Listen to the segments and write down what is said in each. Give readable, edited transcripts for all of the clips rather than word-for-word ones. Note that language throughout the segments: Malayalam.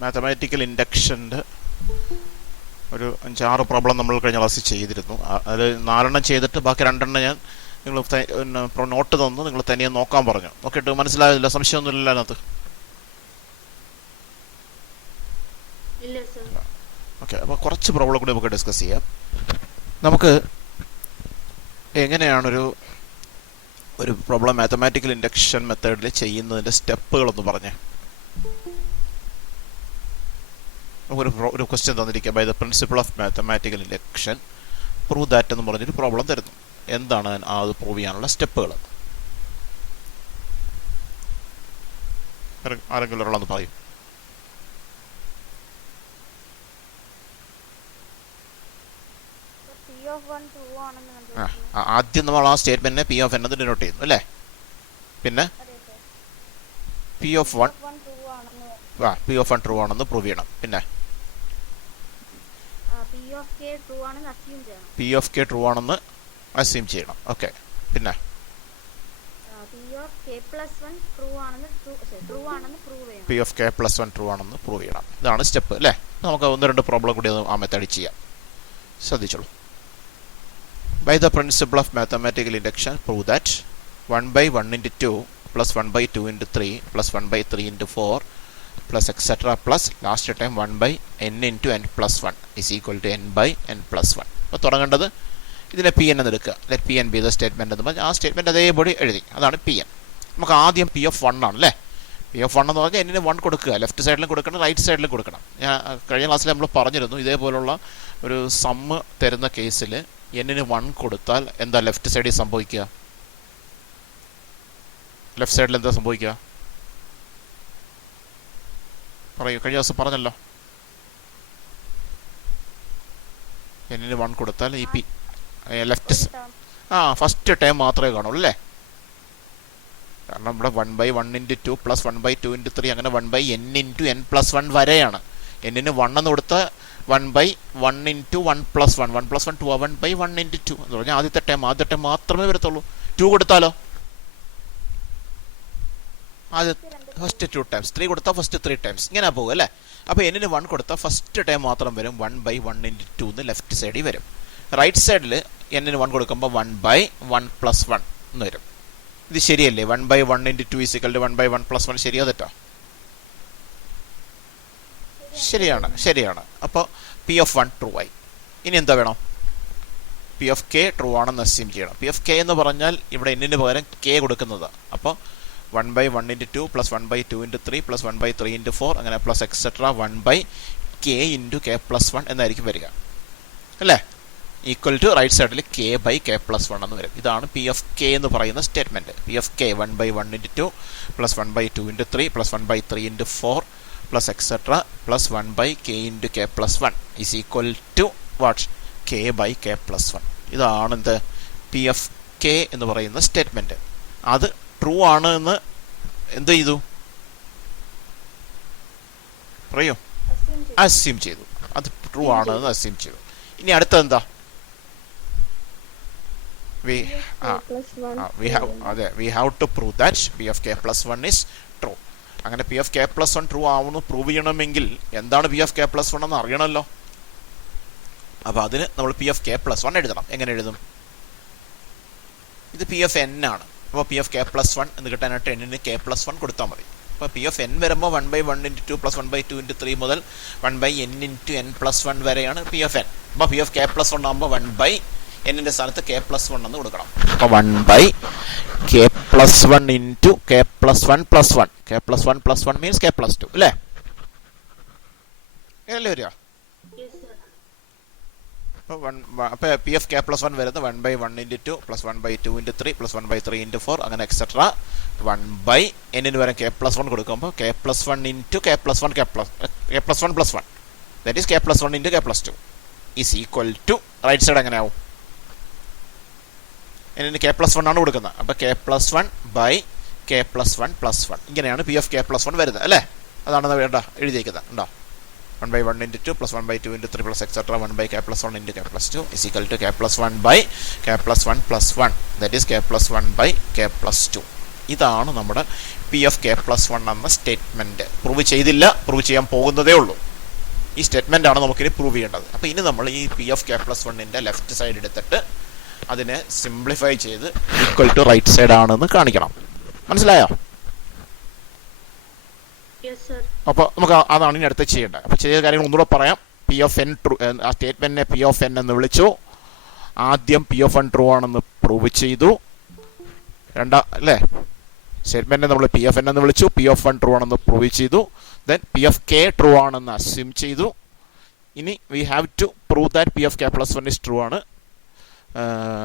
മാത്തമാറ്റിക്കൽ ഇൻഡക്ഷൻ്റെ ഒരു 5-6 പ്രോബ്ലം നമ്മൾ കഴിഞ്ഞ ക്ലാസ്സിൽ ചെയ്തിരുന്നു. അതിൽ 4 ചെയ്തിട്ട് ബാക്കി 2 ഞാൻ നിങ്ങൾ നോട്ട് തന്നു, നിങ്ങൾ തനിയെ നോക്കാൻ പറഞ്ഞു. നോക്കിയിട്ട് മനസ്സിലായില്ല, സംശയമൊന്നുമില്ല അതിനകത്ത്? ഓക്കെ, അപ്പോൾ കുറച്ച് പ്രോബ്ലം കൂടി നമുക്ക് ഡിസ്കസ് ചെയ്യാം. നമുക്ക് എങ്ങനെയാണൊരു പ്രോബ്ലം മാത്തമാറ്റിക്കൽ ഇൻഡക്ഷൻ മെത്തേഡിൽ ചെയ്യുന്നതിൻ്റെ സ്റ്റെപ്പുകളൊന്ന് പറഞ്ഞേ. ഒരു ക്വസ്റ്റ്യൻ തന്നിരിക്കുക, by the principle of mathematical induction prove that എന്ന് പറഞ്ഞൊരു പ്രോബ്ലം തരുന്നു. എന്താണ് അത് പ്രൂവ് ചെയ്യാനുള്ള സ്റ്റെപ്പുകൾ? ആരെങ്കിലും ഒരാളൊന്ന് പറയും. ആദ്യം നമ്മൾ ആ സ്റ്റേറ്റ്മെന്റിനെ പി ഓഫ് എൻ എന്ന് ഡിനോട്ട് ചെയ്യുന്നു അല്ലേ? പിന്നെ പി ഓഫ് വൺ ട്രൂ ആണെന്ന് പ്രൂവ് ചെയ്യണം. പിന്നെ പി ഓഫ് കെ ട്രൂ ആണെന്ന് അസ്യൂം ചെയ്യണം. ഓക്കെ, പിന്നെ P of k plus one true ആണെന്ന് പ്രൂവ് ചെയ്യണം. ഇതാണ് സ്റ്റെപ്പ് അല്ലേ? നമുക്ക് 1-2 പ്രോബ്ലം കൂടി ആ മെത്തേഡ് ചെയ്യാം. ശ്രദ്ധിച്ചോളൂ. By the principle of mathematical induction, prove that 1/1 into 2 plus 1/2 into 3 plus 1/3 into 4 plus etc. plus last time 1/n into n plus 1 is equal to n by n plus 1. അപ്പോൾ തുടങ്ങേണ്ടത് ഇതിനെ പി എൻ എന്ന് എടുക്കുക. Let P N B the statement എന്ന് പറഞ്ഞാൽ ആ സ്റ്റേറ്റ്മെന്റ് അതേപടി എഴുതി. അതാണ് പി എൻ. നമുക്ക് ആദ്യം പി ഓഫ് 1 ആണ് അല്ലേ? പി ഓഫ് 1 എന്ന് പറഞ്ഞാൽ എന്നിന് 1 കൊടുക്കുക. ലെഫ്റ്റ് സൈഡിലും കൊടുക്കണം, റൈറ്റ് സൈഡിലും കൊടുക്കണം. ഞാൻ കഴിഞ്ഞ ക്ലാസ്സിൽ നമ്മൾ പറഞ്ഞിരുന്നു, ഇതേപോലുള്ള ഒരു സമ്മ് തരുന്ന കേസിൽ എന്നിന് 1 കൊടുത്താൽ എന്താ ലെഫ്റ്റ് സൈഡിൽ സംഭവിക്കുക? ലെഫ്റ്റ് സൈഡിൽ എന്താ സംഭവിക്കുക? പറയൂ, കഴിഞ്ഞ ദിവസം പറഞ്ഞല്ലോ. എന്നിന് 1 കൊടുത്താൽ ഈ പി ലെഫ്റ്റ് ഫസ്റ്റ് ടൈം മാത്രമേ കാണുള്ളൂ അല്ലേ? കാരണം ഇവിടെ 1/1 into 2 plus 1/2 into 3 അങ്ങനെ 1/n into n plus 1 വരെയാണ്. എന്നിന് 1 എന്ന് കൊടുത്ത 1/1 into 1 plus 1 1 plus 1 2 1/1 into 2 എന്ന് പറഞ്ഞാൽ ആദ്യത്തെ ടൈം മാത്രമേ വരത്തുള്ളൂ. 2 കൊടുത്താലോ ഫസ്റ്റ് 2 ടൈംസ്, 3 കൊടുത്താൽ ഫസ്റ്റ് 3 ടൈംസ്, ഇങ്ങനെ പോകും അല്ലേ? അപ്പോൾ എന്നിന് 1 കൊടുത്താൽ ഫസ്റ്റ് ടൈം മാത്രം വരും 1/1 into 2 എന്ന് ലെഫ്റ്റ് സൈഡിൽ വരും. റൈറ്റ് സൈഡിൽ എന്നിന് 1 കൊടുക്കുമ്പോൾ 1/1 plus 1 എന്ന് വരും. ഇത് ശരിയല്ലേ? 1/1 into 2 is equal to 1/1 plus 1 ശരിയോ തെറ്റോ? ശരിയാണ്. അപ്പോൾ പി ഓഫ് 1 ട്രൂ ആയി. ഇനി എന്താ വേണം? പി ഓഫ് കെ ട്രൂ ആണെന്ന് അസ്യൂം ചെയ്യണം. പി ഓഫ് കെ എന്ന് പറഞ്ഞാൽ ഇവിടെ എന്നിന് പകരം കെ കൊടുക്കുന്നത്. അപ്പോൾ 1/1 into 2 plus 1/2 into 3 plus 1/3 into 4 അങ്ങനെ plus etcetera 1/k into k plus 1 എന്നായിരിക്കും വരിക അല്ലേ? ഈക്വൽ ടു റൈറ്റ് സൈഡിൽ k by k plus 1 എന്ന് വരും. ഇതാണ് പി ഓഫ് കെ എന്ന് പറയുന്ന statement. P of K 1/1 into 2 plus 1/2 into 3 plus 1/3 into 4 plus etc. plus 1/k into k plus 1 is equal to what? k by k plus 1. ഇതാണ് എന്ത്? പി ഓഫ് കെ എന്ന് പറയുന്ന സ്റ്റേറ്റ്മെന്റ്. അത് ട്രൂ ആണ് എന്ന് എന്ത് ചെയ്തു? പറയൂ. അസ്യൂം ചെയ്തു. അത് ട്രൂ ആണ് എന്ന് അസ്യൂം ചെയ്തു. ഇനി അടുത്തത് എന്താ? we have to prove that p of k plus 1 is true. അങ്ങനെ P of k plus 1 true ആവുന്നു പ്രൂവ് ചെയ്യണമെങ്കിൽ എന്താണ് പി ഓഫ് കെ പ്ലസ് 1 എന്ന് അറിയണമല്ലോ. അപ്പോൾ അതിന് നമ്മൾ പി ഓഫ് കെ പ്ലസ് 1 എഴുതണം. എങ്ങനെ എഴുതും? ഇത് പി ഓഫ് എൻ ആണ്. അപ്പോൾ പി ഓഫ് കെ പ്ലസ് 1 എന്ന് കിട്ടാനായിട്ട് എന്നിന് കെ പ്ലസ് 1 കൊടുത്താൽ മതി. അപ്പോൾ പി ഓഫ് എൻ വരുമ്പോൾ 1/1 into 2 plus 1/2 into 3 മുതൽ 1/n into n plus 1 വരെയാണ് പി ഓഫ് എൻ. അപ്പോൾ പി ഓഫ് കെ പ്ലസ് 1 ആകുമ്പോൾ 1/n സ്ഥാനത്ത് കെ പ്ലസ് 1 എന്ന് കൊടുക്കണം. അപ്പോൾ 1/k plus 1 into k plus 1 plus 1. k plus 1 plus 1 means k plus 2 അല്ലേ? അല്ലേ വരിക? അപ്പോൾ പി ഓഫ് കെ പ്ലസ് 1 വരുന്നത് 1/1 into 2 plus 1/2 into 3 plus 1/3 into 4 അങ്ങനെ എക്സെട്ര 1/n വരെ k plus 1 കൊടുക്കുമ്പോൾ k plus 1 into k plus 1 k plus 1 plus 1 that is k plus 1 into k plus 2 is equal to right side എങ്ങനെ ആവും? എന്നിന് k plus 1 ആണ് കൊടുക്കുന്നത്. അപ്പോൾ k plus 1 by k plus 1 plus 1 ഇങ്ങനെയാണ് പി ഓഫ് കെ പ്ലസ് 1 വരുന്നത് അല്ലേ? അതാണ് വേണ്ട എഴുതിയിരിക്കുന്നത്. ഉണ്ടോ? 1/1 into 2 plus 1/2 into 3 plus etc. 1/k plus 1 into k plus 2 is equal to k plus 1 by k plus 1 plus 1 that is k plus 1 by k plus 2. ഇതാണ് നമ്മുടെ P of k plus one എന്ന സ്റ്റേറ്റ്മെൻറ്റ്. പ്രൂവ് ചെയ്തില്ല, പ്രൂവ് ചെയ്യാൻ പോകുന്നതേ ഉള്ളൂ. ഈ സ്റ്റേറ്റ്മെൻ്റ് ആണ് നമുക്കിനി പ്രൂവ് ചെയ്യേണ്ടത്. അപ്പോൾ ഇനി നമ്മൾ ഈ പി ഓഫ് കെ പ്ലസ് വണ്ണിൻ്റെ ലെഫ്റ്റ് സൈഡ് എടുത്തിട്ട് അതിനെ സിംപ്ലിഫൈ ചെയ്ത് ഈക്വൽ ടു റൈറ്റ് സൈഡ് ആണെന്ന് കാണിക്കണം. മനസ്സിലായോ? അപ്പോൾ നമുക്ക് അതാണ് ഇനി അടുത്ത് ചെയ്യേണ്ടത്. അപ്പോൾ ചെയ്ത കാര്യങ്ങൾ ഒന്നുകൂടെ പറയാം. പി ഓഫ് എൻ ട്രൂ, ആ സ്റ്റേറ്റ്മെൻറ്റിനെ പി ഓഫ് എൻ എന്ന് വിളിച്ചു. ആദ്യം പി ഓഫ് എൻ ട്രൂ ആണെന്ന് പ്രൂവ് ചെയ്തു. അല്ലേ, സ്റ്റേറ്റ്മെൻറ്റിനെ നമ്മൾ പി ഓഫ് എൻ എന്ന് വിളിച്ചു, പി ഓഫ് വൺ ട്രൂ ആണെന്ന് പ്രൂവ് ചെയ്തു. Then p of k true ആണെന്ന് അസ്യൂം ചെയ്തു. ഇനി we have to prove that p of k plus one is true ആണ്.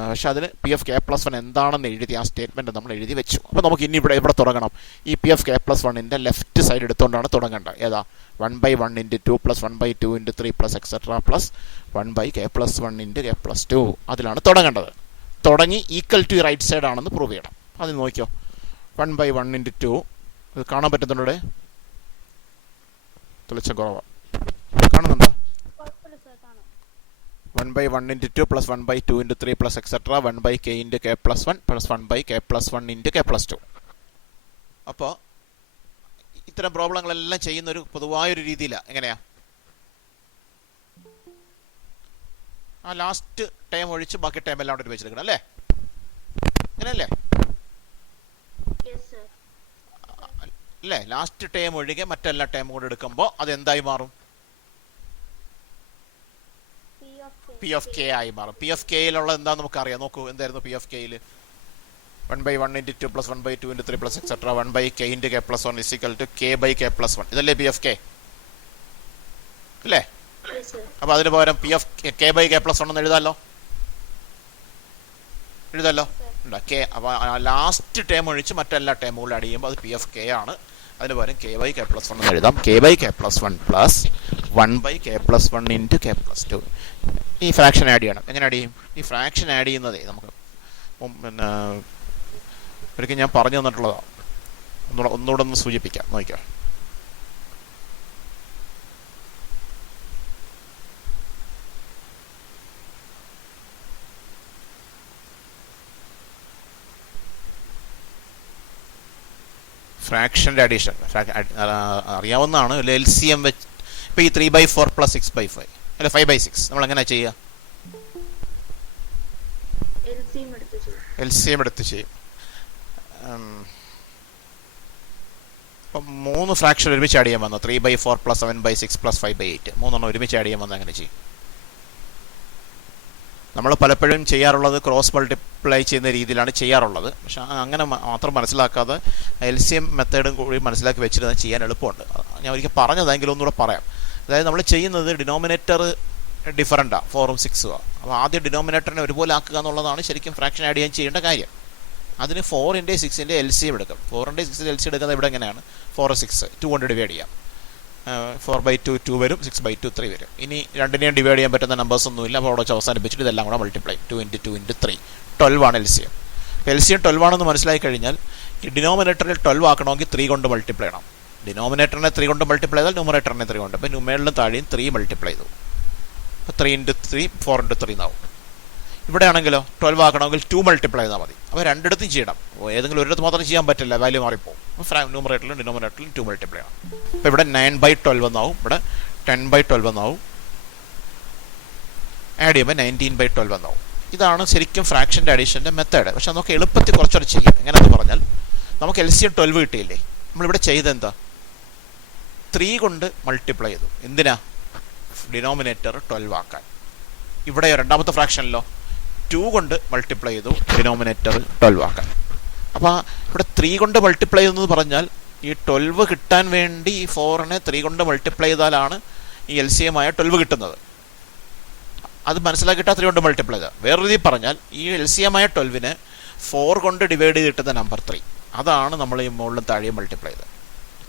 പക്ഷെ അതിന് p of k plus one എന്താണെന്ന് എഴുതി ആ സ്റ്റേറ്റ്മെൻറ്റ് നമ്മൾ എഴുതി വെച്ചു. അപ്പോൾ നമുക്ക് ഇനി ഇവിടെ തുടങ്ങണം. ഈ പി ഓഫ് കെ പ്ലസ് വണ്ണിൻ്റെ ലെഫ്റ്റ് സൈഡ് എടുത്തുകൊണ്ടാണ് തുടങ്ങേണ്ടത്. ഏതാ? 1/1 × 2 + 1/2 × 3 + എക്സെട്ര പ്ലസ് 1/k + 1 × k + 2 അതിലാണ് തുടങ്ങേണ്ടത്. തുടങ്ങി ഈക്വൽ ടു റൈറ്റ് സൈഡ് ആണെന്ന് പ്രൂവ് ചെയ്യണം. അത് നോക്കിയോ, 1/1 × 2 ഇത് കാണാൻ പറ്റുന്നുണ്ടോ? തെളിച്ചം കുറവാണ്, കാണുന്നുണ്ടോ? 1/1 × 2 + 1/2 × 3 + etcetera 1/k × k + 1 + 1/k + 1 × k + 2. അപ്പോൾ ഇത്തരം പ്രോബ്ലങ്ങളെല്ലാം ചെയ്യുന്നൊരു പൊതുവായൊരു രീതിയിലാണ്. എങ്ങനെയാ? ആ ലാസ്റ്റ് ടൈം ഒഴിച്ച് ബാക്കി ടൈം എല്ലാം അവിടെ വെച്ചെടുക്കണം അല്ലേ? അങ്ങനെയല്ലേ? അല്ലേ, ലാസ്റ്റ് ടൈം ഒഴികെ മറ്റെല്ലാ ടൈമും കൂടെ എടുക്കുമ്പോൾ അതെന്തായി മാറും? പി ഓഫ് കെ ആയി മാറും. പി ഓഫ് കെയിലുള്ളത് എന്താണെന്ന് നമുക്കറിയാം. നോക്കൂ, എന്തായിരുന്നു പി ഓഫ് കെയിൽ? 1/1 × 2 + 1/2 × 3 + എക്സെട്ര 1/k × k + 1 = k/k + 1. ഇതല്ലേ പി ഓഫ് കെ അല്ലേ? അപ്പോൾ അതിന് പകരം പി ഓഫ് k/k + 1 എന്ന് എഴുതാമല്ലോ. കെ. അപ്പോൾ ലാസ്റ്റ് ടേം ഒഴിച്ച് മറ്റെല്ലാ ടേമുകളും ആഡ് ചെയ്യുമ്പോൾ അത് പി ഓഫ് കെ ആണ്. അതിന് പകരം k/k + 1 എന്ന് എഴുതാം. k/k + 1 + 1/k + 1 × k + 2. ഈ ഫ്രാക്ഷൻ ആഡ് ചെയ്യണം. എങ്ങനെ ആഡ് ചെയ്യും? ഈ ഫ്രാക്ഷൻ ആഡ് ചെയ്യുന്നതേ നമുക്ക് പിന്നെ ഒരിക്കൽ ഞാൻ പറഞ്ഞു തന്നിട്ടുള്ളതാണ്. ഒന്നുകൂടെ ഒന്ന് സൂചിപ്പിക്കാം, നോക്കിയോ. ഫ്രാക്ഷൻ്റെ അഡീഷൻ അറിയാവുന്നതാണ്. LCM വെച്ച് ഇപ്പോൾ ഈ 3/4 + 6/5 അല്ല 5/6 നമ്മൾ എങ്ങനെ ചെയ്യുക? LCM എടുത്ത് ചെയ്യും. ഇപ്പം 3 ഫ്രാക്ഷൻ ഒരുമിച്ച് ആഡ് ചെയ്യാൻ വന്നു. 3/4 + 7/6 + 5/8 മൂന്നെണ്ണം ഒരുമിച്ച് ആഡ് ചെയ്യാൻ വന്നു. അങ്ങനെ ചെയ്യും. നമ്മൾ പലപ്പോഴും ചെയ്യാറുള്ളത് ക്രോസ് മൾട്ടിപ്ലൈ ചെയ്യുന്ന രീതിയിലാണ് ചെയ്യാറുള്ളത്. പക്ഷെ അങ്ങനെ മാത്രം മനസ്സിലാക്കാതെ LCM മെത്തേഡും കൂടി മനസ്സിലാക്കി വെച്ചിരുന്നാൽ ചെയ്യാൻ എളുപ്പമുണ്ട്. ഞാൻ ഒരിക്കൽ പറഞ്ഞതെങ്കിലും ഒന്നുകൂടെ പറയാം. അതായത് നമ്മൾ ചെയ്യുന്നത് ഡിനോമിനേറ്റർ ഡിഫറൻറ്റാണ്, 4ഉം 6ഉം. അപ്പോൾ ആദ്യം ഡിനോമിനേറ്ററിനെ ഒരുപോലെ ആക്കുക എന്നുള്ളതാണ് ശരിക്കും ഫ്രാക്ഷൻ ആഡ് ചെയ്യാൻ ചെയ്യേണ്ട കാര്യം. അതിന് 4ൻ്റെ 6ൻ്റെ LCM എടുക്കും. 4ൻ്റെ 6ൻ്റെ LCM എടുക്കുന്നത് ഇവിടെ എങ്ങനെയാണ്? 4 6 2 കൊണ്ട് ഡിവൈഡ് ചെയ്യാം. 4/2 2 വരും, 6/2 3 വരും. ഇനി രണ്ടിനെയും ഡിവൈഡ് ചെയ്യാൻ പറ്റുന്ന നമ്പേഴ്സ് ഒന്നുമില്ല. അപ്പോൾ അവിടെ വെച്ച് അവസാനിപ്പിച്ചിട്ട് ഇതെല്ലാം കൂടെ മൾട്ടിപ്ലൈ 2 × 2 × 3 12 ആണ് LCM. അപ്പോൾ LCM 12 ആണെന്ന് മനസ്സിലായി കഴിഞ്ഞാൽ ഈ ഡിനോമിനേറ്ററിൽ 12 ആക്കണമെങ്കിൽ 3 കൊണ്ട് മൾട്ടിപ്ലൈ ചെയ്യണം. ഡിനോമിനേറ്ററിനെ 3 കൊണ്ട് മൾട്ടിപ്ലൈ ചെയ്താൽ ന്യൂമറേറ്ററിനെ 3 കൊണ്ട്. അപ്പോൾ ന്യൂമേറിലും താഴെയും 3 മൾട്ടിപ്ലൈ ചെയ്തു. അപ്പോൾ 3 × 3 4 × 3 എന്നാവും. ഇവിടെ ആണെങ്കിലോ 12 ആക്കണമെങ്കിൽ 2 മൾട്ടിപ്ലൈ ചെയ്താൽ മതി. അപ്പോൾ രണ്ടിടത്തും ചെയ്യണം. ഏതെങ്കിലും ഒരിടത്ത് മാത്രം ചെയ്യാൻ പറ്റില്ല, വാല്യൂ മാറിപ്പോകും. ന്യൂമറേറ്ററിലും ഡിനോമിനേറ്ററിലും 2 മൾട്ടിപ്ലൈ ചെയ്യണം. അപ്പോൾ ഇവിടെ 9/12 എന്നാവും, ഇവിടെ 10/12 എന്നാവും. ആഡ് ചെയ്യുമ്പോൾ 19/12 എന്നാവും. ഇതാണ് ശരിക്കും ഫ്രാക്ഷൻ്റെ അഡീഷൻ്റെ മെത്തേഡ്. പക്ഷെ നമുക്ക് എളുപ്പത്തിൽ കുറച്ചുകൂടെ ചെയ്യാം. എങ്ങനെയെന്ന് പറഞ്ഞാൽ നമുക്ക് LCM 12 കിട്ടിയില്ലേ? നമ്മളിവിടെ ചെയ്തെന്താ? 3 കൊണ്ട് മൾട്ടിപ്ലൈ ചെയ്തു. എന്തിനാ? ഡിനോമിനേറ്റർ 12 ആക്കാൻ. ഇവിടെ രണ്ടാമത്തെ ഫ്രാക്ഷനിലോ 2 കൊണ്ട് മൾട്ടിപ്ലൈ ചെയ്തു, ഡിനോമിനേറ്റർ 12 ആക്കാൻ. അപ്പോൾ ഇവിടെ 3 കൊണ്ട് മൾട്ടിപ്ലൈ ചെയ്തെന്ന് പറഞ്ഞാൽ ഈ 12 കിട്ടാൻ വേണ്ടി ഈ 4നെ 3 കൊണ്ട് മൾട്ടിപ്ലൈ ചെയ്താലാണ് ഈ LCM ആയ 12 കിട്ടുന്നത്. അത് മനസ്സിലാക്കിയിട്ടാ 3 കൊണ്ട് മൾട്ടിപ്ലൈ ചെയ്താൽ. വേറെ രീതിയിൽ പറഞ്ഞാൽ ഈ LCM ആയ 12നെ 4 കൊണ്ട് ഡിവൈഡ് ചെയ്ത് കിട്ടുന്ന നമ്പർ 3, അതാണ് നമ്മൾ ഈ മുകളിലും താഴെയും മൾട്ടിപ്ലൈ ചെയ്തത്.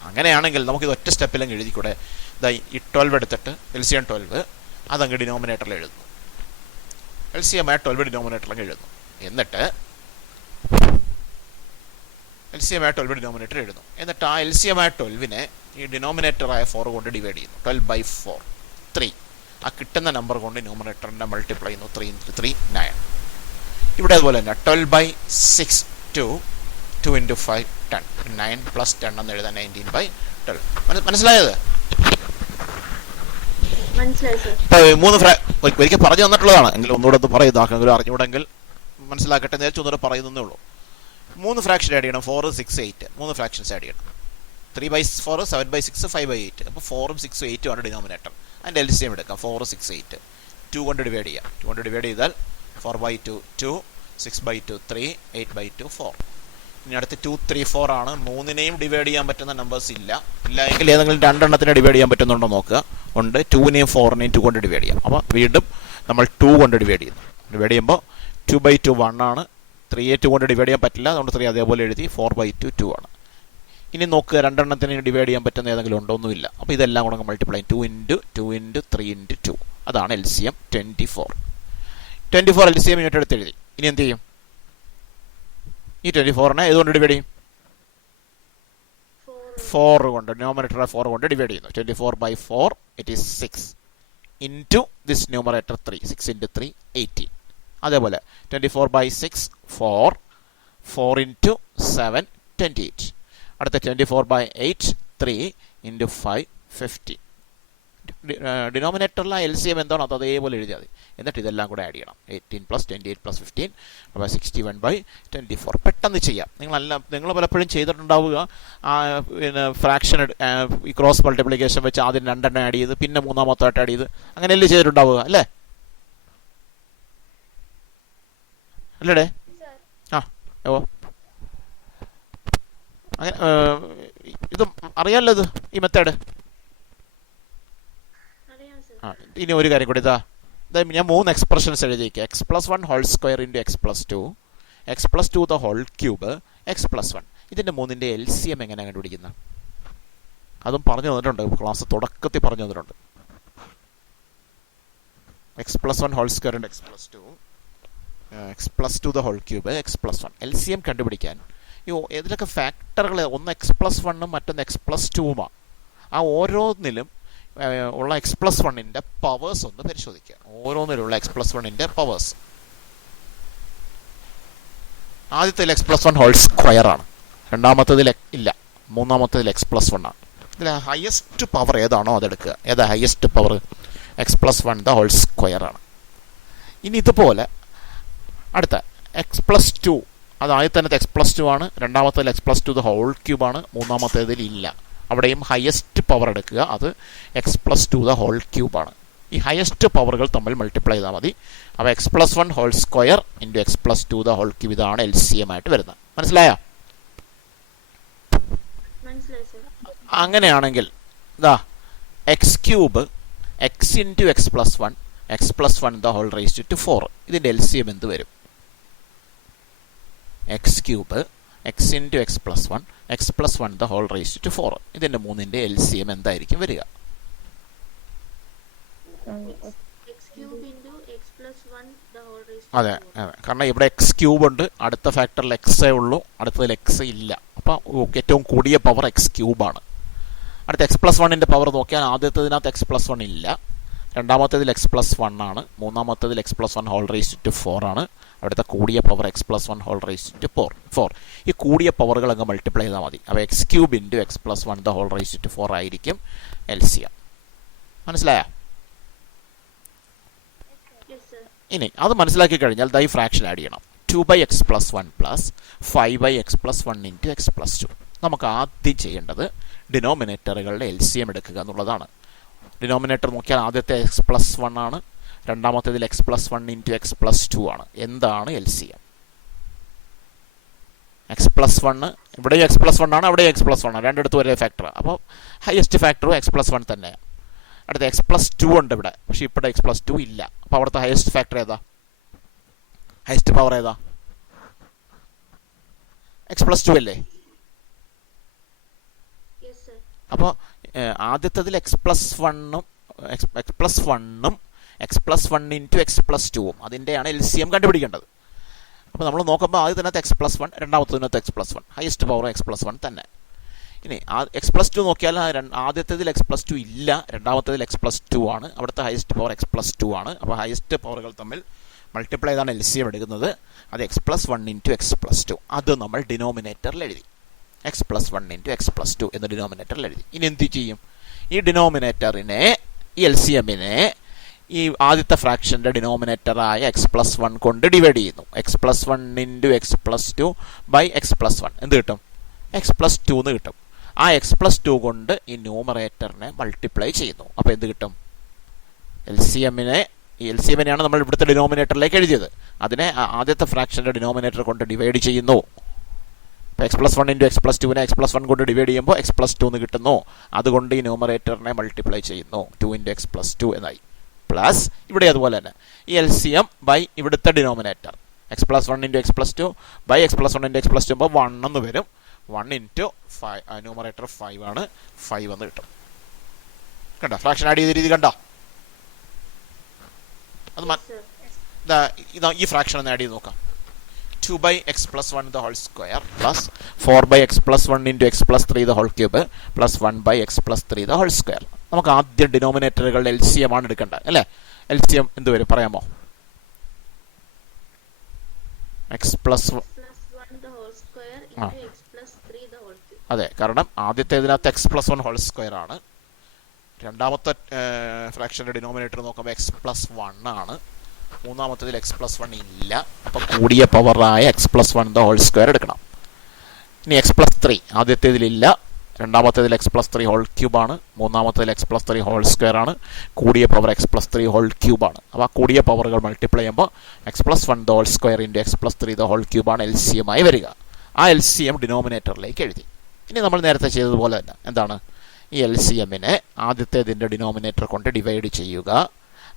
അങ്ങനെയാണെങ്കിൽ നമുക്കിത് ഒറ്റ സ്റ്റെപ്പിലങ്ങ് എഴുതിക്കൂടെ? ഇതായി ഈ 12 എടുത്തിട്ട് LCM 12 അതങ്ങ് ഡിനോമിനേറ്ററിൽ എഴുതുന്നു. LCM ആയ 12 ഡിനോമിനേറ്ററിലങ്ങ് എഴുതുന്നു. എന്നിട്ട് LCM ആയ 12 ഡിനോമിനേറ്റർ എഴുതുന്നു. എന്നിട്ട് ആ LCM ആയ 12നെ ഈ ഡിനോമിനേറ്ററായ 4 കൊണ്ട് ഡിവൈഡ് ചെയ്യുന്നു. 12/4 3. ആ കിട്ടുന്ന നമ്പർ കൊണ്ട് ന്യൂമറേറ്ററിനെ മൾട്ടിപ്ലൈ ചെയ്യുന്നു. 3 × 3 9. ഇവിടെ അതുപോലെ തന്നെ 12/6 2 2 into 5 10. 9 plus 10 എന്ന് എഴുതാൻ 19/12. മനസ്സിലായത്? ഒരിക്കൽ പറഞ്ഞു തന്നിട്ടുള്ളതാണ് എങ്കിലും ഒന്നുകൂടെ ഒന്ന് പറയുന്നതാക്കെങ്കിലും അറിഞ്ഞുകൂടെങ്കിൽ മനസ്സിലാക്കട്ടെ നേരിച്ച് ഒന്നുകൂടെ പറയുന്നേ ഉള്ളൂ. 3 ഫ്രാക്ഷൻ ആഡ് ചെയ്യണം. 4, 6, 8. 3 ഫ്രാക്ഷൻസ് ആഡ് ചെയ്യണം. 3/4, 7/6, 5/8. അപ്പോൾ 4ഉം 6ഉം 8ഉം ആണ് ഡിനോമിനേറ്റർ. അതിൻ്റെ LCM എടുക്കാം. 4, 6, 8. 2 കൊണ്ട് ഡിവൈഡ് ചെയ്യാം. 2 കൊണ്ട് ഡിവൈഡ് ചെയ്താൽ 4/2 2, 6/2 3, 8/2 4. ഇനി അടുത്ത് 2, 3, 4 ആണ്. 3നെയും ഡിവൈഡ് ചെയ്യാൻ പറ്റുന്ന നമ്പേഴ്സ് ഇല്ല എങ്കിൽ ഏതെങ്കിലും 2 എണ്ണത്തിനെ ഡിവൈഡ് ചെയ്യാൻ പറ്റുന്നുണ്ടോ നോക്കുക. ഉണ്ട്. 2നെയും 4നെയും 2 കൊണ്ട് ഡിവൈഡ് ചെയ്യാം. അപ്പോൾ വീണ്ടും നമ്മൾ 2 കൊണ്ട് ഡിവൈഡ് ചെയ്യുന്നു. ഡിവൈഡ് ചെയ്യുമ്പോൾ 2/2 1 ആണ്. 3യെ 2 കൊണ്ട് ഡിവൈഡ് ചെയ്യാൻ പറ്റില്ല. അതുകൊണ്ട് 3 അതേപോലെ എഴുതി. 4/2 2 ആണ്. ഇനി നോക്കുക 2 എണ്ണത്തിന് ഡിവൈഡ് ചെയ്യാൻ പറ്റുന്ന ഏതെങ്കിലും ഉണ്ടോ? ഒന്നുമില്ല. അപ്പോൾ ഇതെല്ലാം കൂടെ മൾട്ടിപ്ലൈ 2 into 2 into 3 into 2. അതാണ് LCM 24. 24 LCM യൂണിറ്റ് എടുത്ത് എഴുതി. ഇനി എന്ത് ചെയ്യും? ഈ 24നെ ഏതുകൊണ്ട് ഡിവൈഡ് ചെയ്യും? 4 കൊണ്ട്. ന്യൂമറേറ്റർ 4 കൊണ്ട് ഡിവൈഡ് ചെയ്യുന്നു. 24/4 it is 6 into this numerator 3. 6 into 3 18. അതേപോലെ 24/6 4. 4 into 7 28. അടുത്ത 24/8 3 into 5 50. ഡിനോമിനേറ്ററിലെ LCM എന്താണോ അത് അതേപോലെ എഴുതിയാൽ മതി. എന്നിട്ട് ഇതെല്ലാം കൂടെ ആഡ് ചെയ്യണം. 18 + 28 + 15 അപ്പോൾ 61/24. പെട്ടെന്ന് ചെയ്യാം. നിങ്ങൾ പലപ്പോഴും ചെയ്തിട്ടുണ്ടാവുക പിന്നെ ഫ്രാക്ഷൻ ഈ ക്രോസ് മൾട്ടിപ്ലിക്കേഷൻ വെച്ച് ആദ്യം 2 എണ്ണം ആഡ് ചെയ്ത് പിന്നെ മൂന്നാമത്തായിട്ട് ആഡ് ചെയ്ത് അങ്ങനെയല്ലേ ചെയ്തിട്ടുണ്ടാവുക അല്ലേ? അല്ലേടേ? ഓ അങ്ങനെ ഇത് അറിയാമല്ലോ ഇത് ഈ മെത്തേഡ്. ഇനി ഒരു കാര്യം കൂടി ഞാൻ 3 എക്സ്പ്രഷൻസ് എഴുതിയിരിക്കുക. x+1 whole square into x+2, x+2 the whole cube, x+1. ഇതിൻ്റെ 3ൻ്റെ LCM എങ്ങനെ കണ്ടുപിടിക്കുന്നത്? അതും പറഞ്ഞു തന്നിട്ടുണ്ട്. ക്ലാസ് തുടക്കത്തിൽ പറഞ്ഞു തന്നിട്ടുണ്ട്. x+1 whole square into x+2, x+2 the whole cube, x+1. LCM കണ്ടുപിടിക്കാൻ ഏതിലൊക്കെ ഫാക്ടറുകൾ ഒന്ന് x+1ഉം മറ്റൊന്ന് x+2ഉമാണ്. ആ ഓരോന്നിലും ഉള്ള x+1ൻ്റെ പവേഴ്സ് ഒന്ന് പരിശോധിക്കുക. ഓരോന്നിലുള്ള x+1ൻ്റെ പവേഴ്സ്. ആദ്യത്തിൽ x+1 ഹോൾ സ്ക്വയർ ആണ്. രണ്ടാമത്തതിൽ ഇല്ല. മൂന്നാമത്തതിൽ x+1 ആണ്. ഇതിൽ ഹയസ്റ്റ് പവർ ഏതാണോ അതെടുക്കുക. ഏതാ highest power? x+1 the whole square ആണ്. ഇനി ഇതുപോലെ അടുത്ത x+2. അത് ആദ്യത്തെ x+2 ആണ്. രണ്ടാമത്തേതിൽ x+2 ദ ഹോൾ ക്യൂബ് ആണ്. മൂന്നാമത്തേതിൽ ഇല്ല. അവിടെയും ഹയസ്റ്റ് പവർ എടുക്കുക. അത് x+2 ദ ഹോൾ ക്യൂബ് ആണ്. ഈ ഹയസ്റ്റ് പവറുകൾ തമ്മിൽ മൾട്ടിപ്ലൈ ചെയ്താൽ മതി. അപ്പോൾ x+1 whole square into x+2 the whole cube ഇതാണ് LCM ആയിട്ട് വരുന്നത്. മനസ്സിലായോ? അങ്ങനെയാണെങ്കിൽ ഇതാ x³ x into x+1 x+1 the whole raised to 4. ഇതിൻ്റെ LCM എന്ത് വരും? x³ x into x+1 x+1 the whole raised to 4. ഇതിൻ്റെ 3ൻ്റെ LCM എന്തായിരിക്കും വരിക? അതെ അതെ. കാരണം ഇവിടെ x³ ഉണ്ട്. അടുത്ത ഫാക്ടറിൽ x ഉള്ളൂ. അടുത്തതിൽ x ഇല്ല. അപ്പോൾ ഏറ്റവും കൂടിയ പവർ x³ ആണ്. അടുത്ത x+1ൻ്റെ പവർ നോക്കിയാൽ ആദ്യത്തതിനകത്ത് x+1 ഇല്ല. രണ്ടാമത്തേതിൽ x+1 ആണ്. മൂന്നാമത്തേതിൽ x+1 ഹോൾ റേസ്ഡ് ടു 4 ആണ്. അവിടുത്തെ കൂടിയ power x+1 whole raised to 4. ഈ കൂടിയ പവറുകൾ അങ്ങ് മൾട്ടിപ്ലൈ ചെയ്താൽ മതി. അപ്പോൾ x³ into x+1 the whole raised to 4 ആയിരിക്കും LCM. മനസ്സിലായോ? ഇനി അത് മനസ്സിലാക്കി കഴിഞ്ഞാൽ ദൈ ഫ്രാക്ഷൻ ആഡ് ചെയ്യണം. 2/x+1 plus 5/x+1 into x+2. നമുക്ക് ആദ്യം ചെയ്യേണ്ടത് ഡിനോമിനേറ്ററുകളുടെ LCM എടുക്കുക എന്നുള്ളതാണ്. ഡിനോമിനേറ്റർ നോക്കിയാൽ ആദ്യത്തെ x+1 ആണ്. രണ്ടാമത്തേതിൽ x+1 ഇൻറ്റു x+2 ആണ്. എന്താണ് LCM? x+1 ഇവിടെയും x+1 ആണ്, അവിടെയും x+1 ആണ്. രണ്ടിടത്തും ഒരേ ഫാക്ടർ. അപ്പോൾ ഹയസ്റ്റ് ഫാക്ടറും x+1 തന്നെയാണ്. അടുത്ത x+2 ഉണ്ട് ഇവിടെ. പക്ഷേ ഇവിടെ x+2 ഇല്ല. അപ്പോൾ അവിടുത്തെ ഹയസ്റ്റ് ഫാക്ടർ ഏതാ? ഹയസ്റ്റ് പവർ ഏതാ? x+2 അല്ലേ? അപ്പോൾ ആദ്യത്തതിൽ x+1ഉം x+1 ഇൻറ്റു x+2ഉം അതിൻ്റെയാണ് LCM കണ്ടുപിടിക്കേണ്ടത്. അപ്പോൾ നമ്മൾ നോക്കുമ്പോൾ ആദ്യത്തിനകത്ത് x+1, രണ്ടാമത്തതിനകത്ത് x+1. Highest power x+1 തന്നെ. ഇനി x+2 നോക്കിയാൽ ആദ്യത്തേതിൽ x+2 ഇല്ല. രണ്ടാമത്തേതിൽ x+2 ആണ്. അവിടുത്തെ ഹയസ്റ്റ് പവർ x+2 ആണ്. അപ്പോൾ ഹയസ്റ്റ് പവറുകൾ തമ്മിൽ മൾട്ടിപ്ലൈ ചെയ്താണ് എൽ സി എം എടുക്കുന്നത്. അത് x plus one into x plus two, അത് നമ്മൾ ഡിനോമിനേറ്ററിൽ എഴുതി. X plus one into x plus two എന്ന് ഡിനോമിനേറ്ററിൽ എഴുതി. ഇനി എന്ത് ചെയ്യും? ഈ ഡിനോമിനേറ്ററിനെ, ഈ എൽ സി എമ്മിനെ ഈ ആദ്യത്തെ ഫ്രാക്ഷൻ്റെ ഡിനോമിനേറ്ററായ എക്സ് പ്ലസ് വൺ കൊണ്ട് ഡിവൈഡ് ചെയ്യുന്നു. X plus one into x plus two by x plus one എന്ത് കിട്ടും? എക്സ് പ്ലസ് ടു എന്ന് കിട്ടും. ആ എക്സ് പ്ലസ് ടു കൊണ്ട് ഈ ന്യൂമറേറ്ററിനെ മൾട്ടിപ്ലൈ ചെയ്യുന്നു. അപ്പോൾ എന്ത് കിട്ടും? എൽ സി എമ്മിനെയാണ് നമ്മൾ ഇവിടുത്തെ ഡിനോമിനേറ്ററിലേക്ക് എഴുതിയത്. അതിനെ ആദ്യത്തെ ഫ്രാക്ഷൻ്റെ ഡിനോമിനേറ്റർ കൊണ്ട് ഡിവൈഡ് ചെയ്യുന്നു. ഇപ്പോൾ x plus one into x plus ടുവിനെ എക്സ് പ്ലസ് വൺ കൊണ്ട് ഡിവൈഡ് ചെയ്യുമ്പോൾ എക്സ് പ്ലസ് ടു എന്ന് കിട്ടുന്നു. അതുകൊണ്ട് ഈ ന്യൂമറേറ്ററിനെ മൾട്ടിപ്ലൈ ചെയ്യുന്നു. 2 ഇൻറ്റു എക്സ് പ്ലസ് ടു എന്നായി. പ്ലസ് ഇവിടെ അതുപോലെ തന്നെ ഈ എൽ സി എം ബൈ ഇവിടുത്തെ denominator x plus one into x plus two by x plus one into x plus two ആകുമ്പോൾ 1 എന്ന് വരും. 1 ഇൻറ്റു 5, ന്യൂമറേറ്റർ 5 ആണ്, 5 എന്ന് കിട്ടും. കണ്ടോ ഫ്രാക്ഷൻ ആഡ് ചെയ്ത രീതി കണ്ടോ? അത് ഈ ഫ്രാക്ഷൻ ഒന്ന് ആഡ് ചെയ്ത് നോക്കാം. 2 by x plus 1 the whole square plus 4 by x plus 1 into x plus 3 the whole cube plus 1 by x plus 3 the whole square. നമുക്ക് ആദ്യ ഡിനോമിനേറ്ററുകളുടെ എൽ സി എം ആണ് എടുക്കേണ്ടത് അല്ലേ? എൽ സി എം എന്ത് വരും പറയാമോ? എക്സ് പ്ലസ് അതെ, കാരണം ആദ്യത്തെ ഇതിനകത്ത് x plus one whole square ആണ്. രണ്ടാമത്തെ ഫ്രാക്ഷൻ്റെ ഡിനോമിനേറ്റർ നോക്കുമ്പോൾ എക്സ് പ്ലസ് വൺ ആണ്. മൂന്നാമത്തേതിൽ എക്സ് പ്ലസ് വൺ ഇല്ല. അപ്പം കൂടിയ പവറായ x plus one the whole square എടുക്കണം. ഇനി എക്സ് പ്ലസ് ത്രീ ആദ്യത്തേതിലില്ല. രണ്ടാമത്തേതിൽ എക്സ് പ്ലസ് ത്രീ ഹോൾ ക്യൂബാണ്. മൂന്നാമത്തേതിൽ x plus three whole square ആണ്. കൂടിയ power x plus three whole ക്യൂബാണ്. അപ്പോൾ ആ കൂടിയ പവറുകൾ മൾട്ടിപ്ലൈ ചെയ്യുമ്പോൾ x plus one the whole square into x plus three the whole ക്യൂബാണ് എൽ സി എം ആയി വരിക. ആ എൽ സി എം ഡിനോമിനേറ്ററിലേക്ക് എഴുതി. ഇനി നമ്മൾ നേരത്തെ ചെയ്തതുപോലെ തന്നെ എന്താണ്? ഈ എൽ സി എമ്മിനെ ആദ്യത്തേതിൻ്റെ ഡിനോമിനേറ്റർ കൊണ്ട് ഡിവൈഡ് ചെയ്യുക.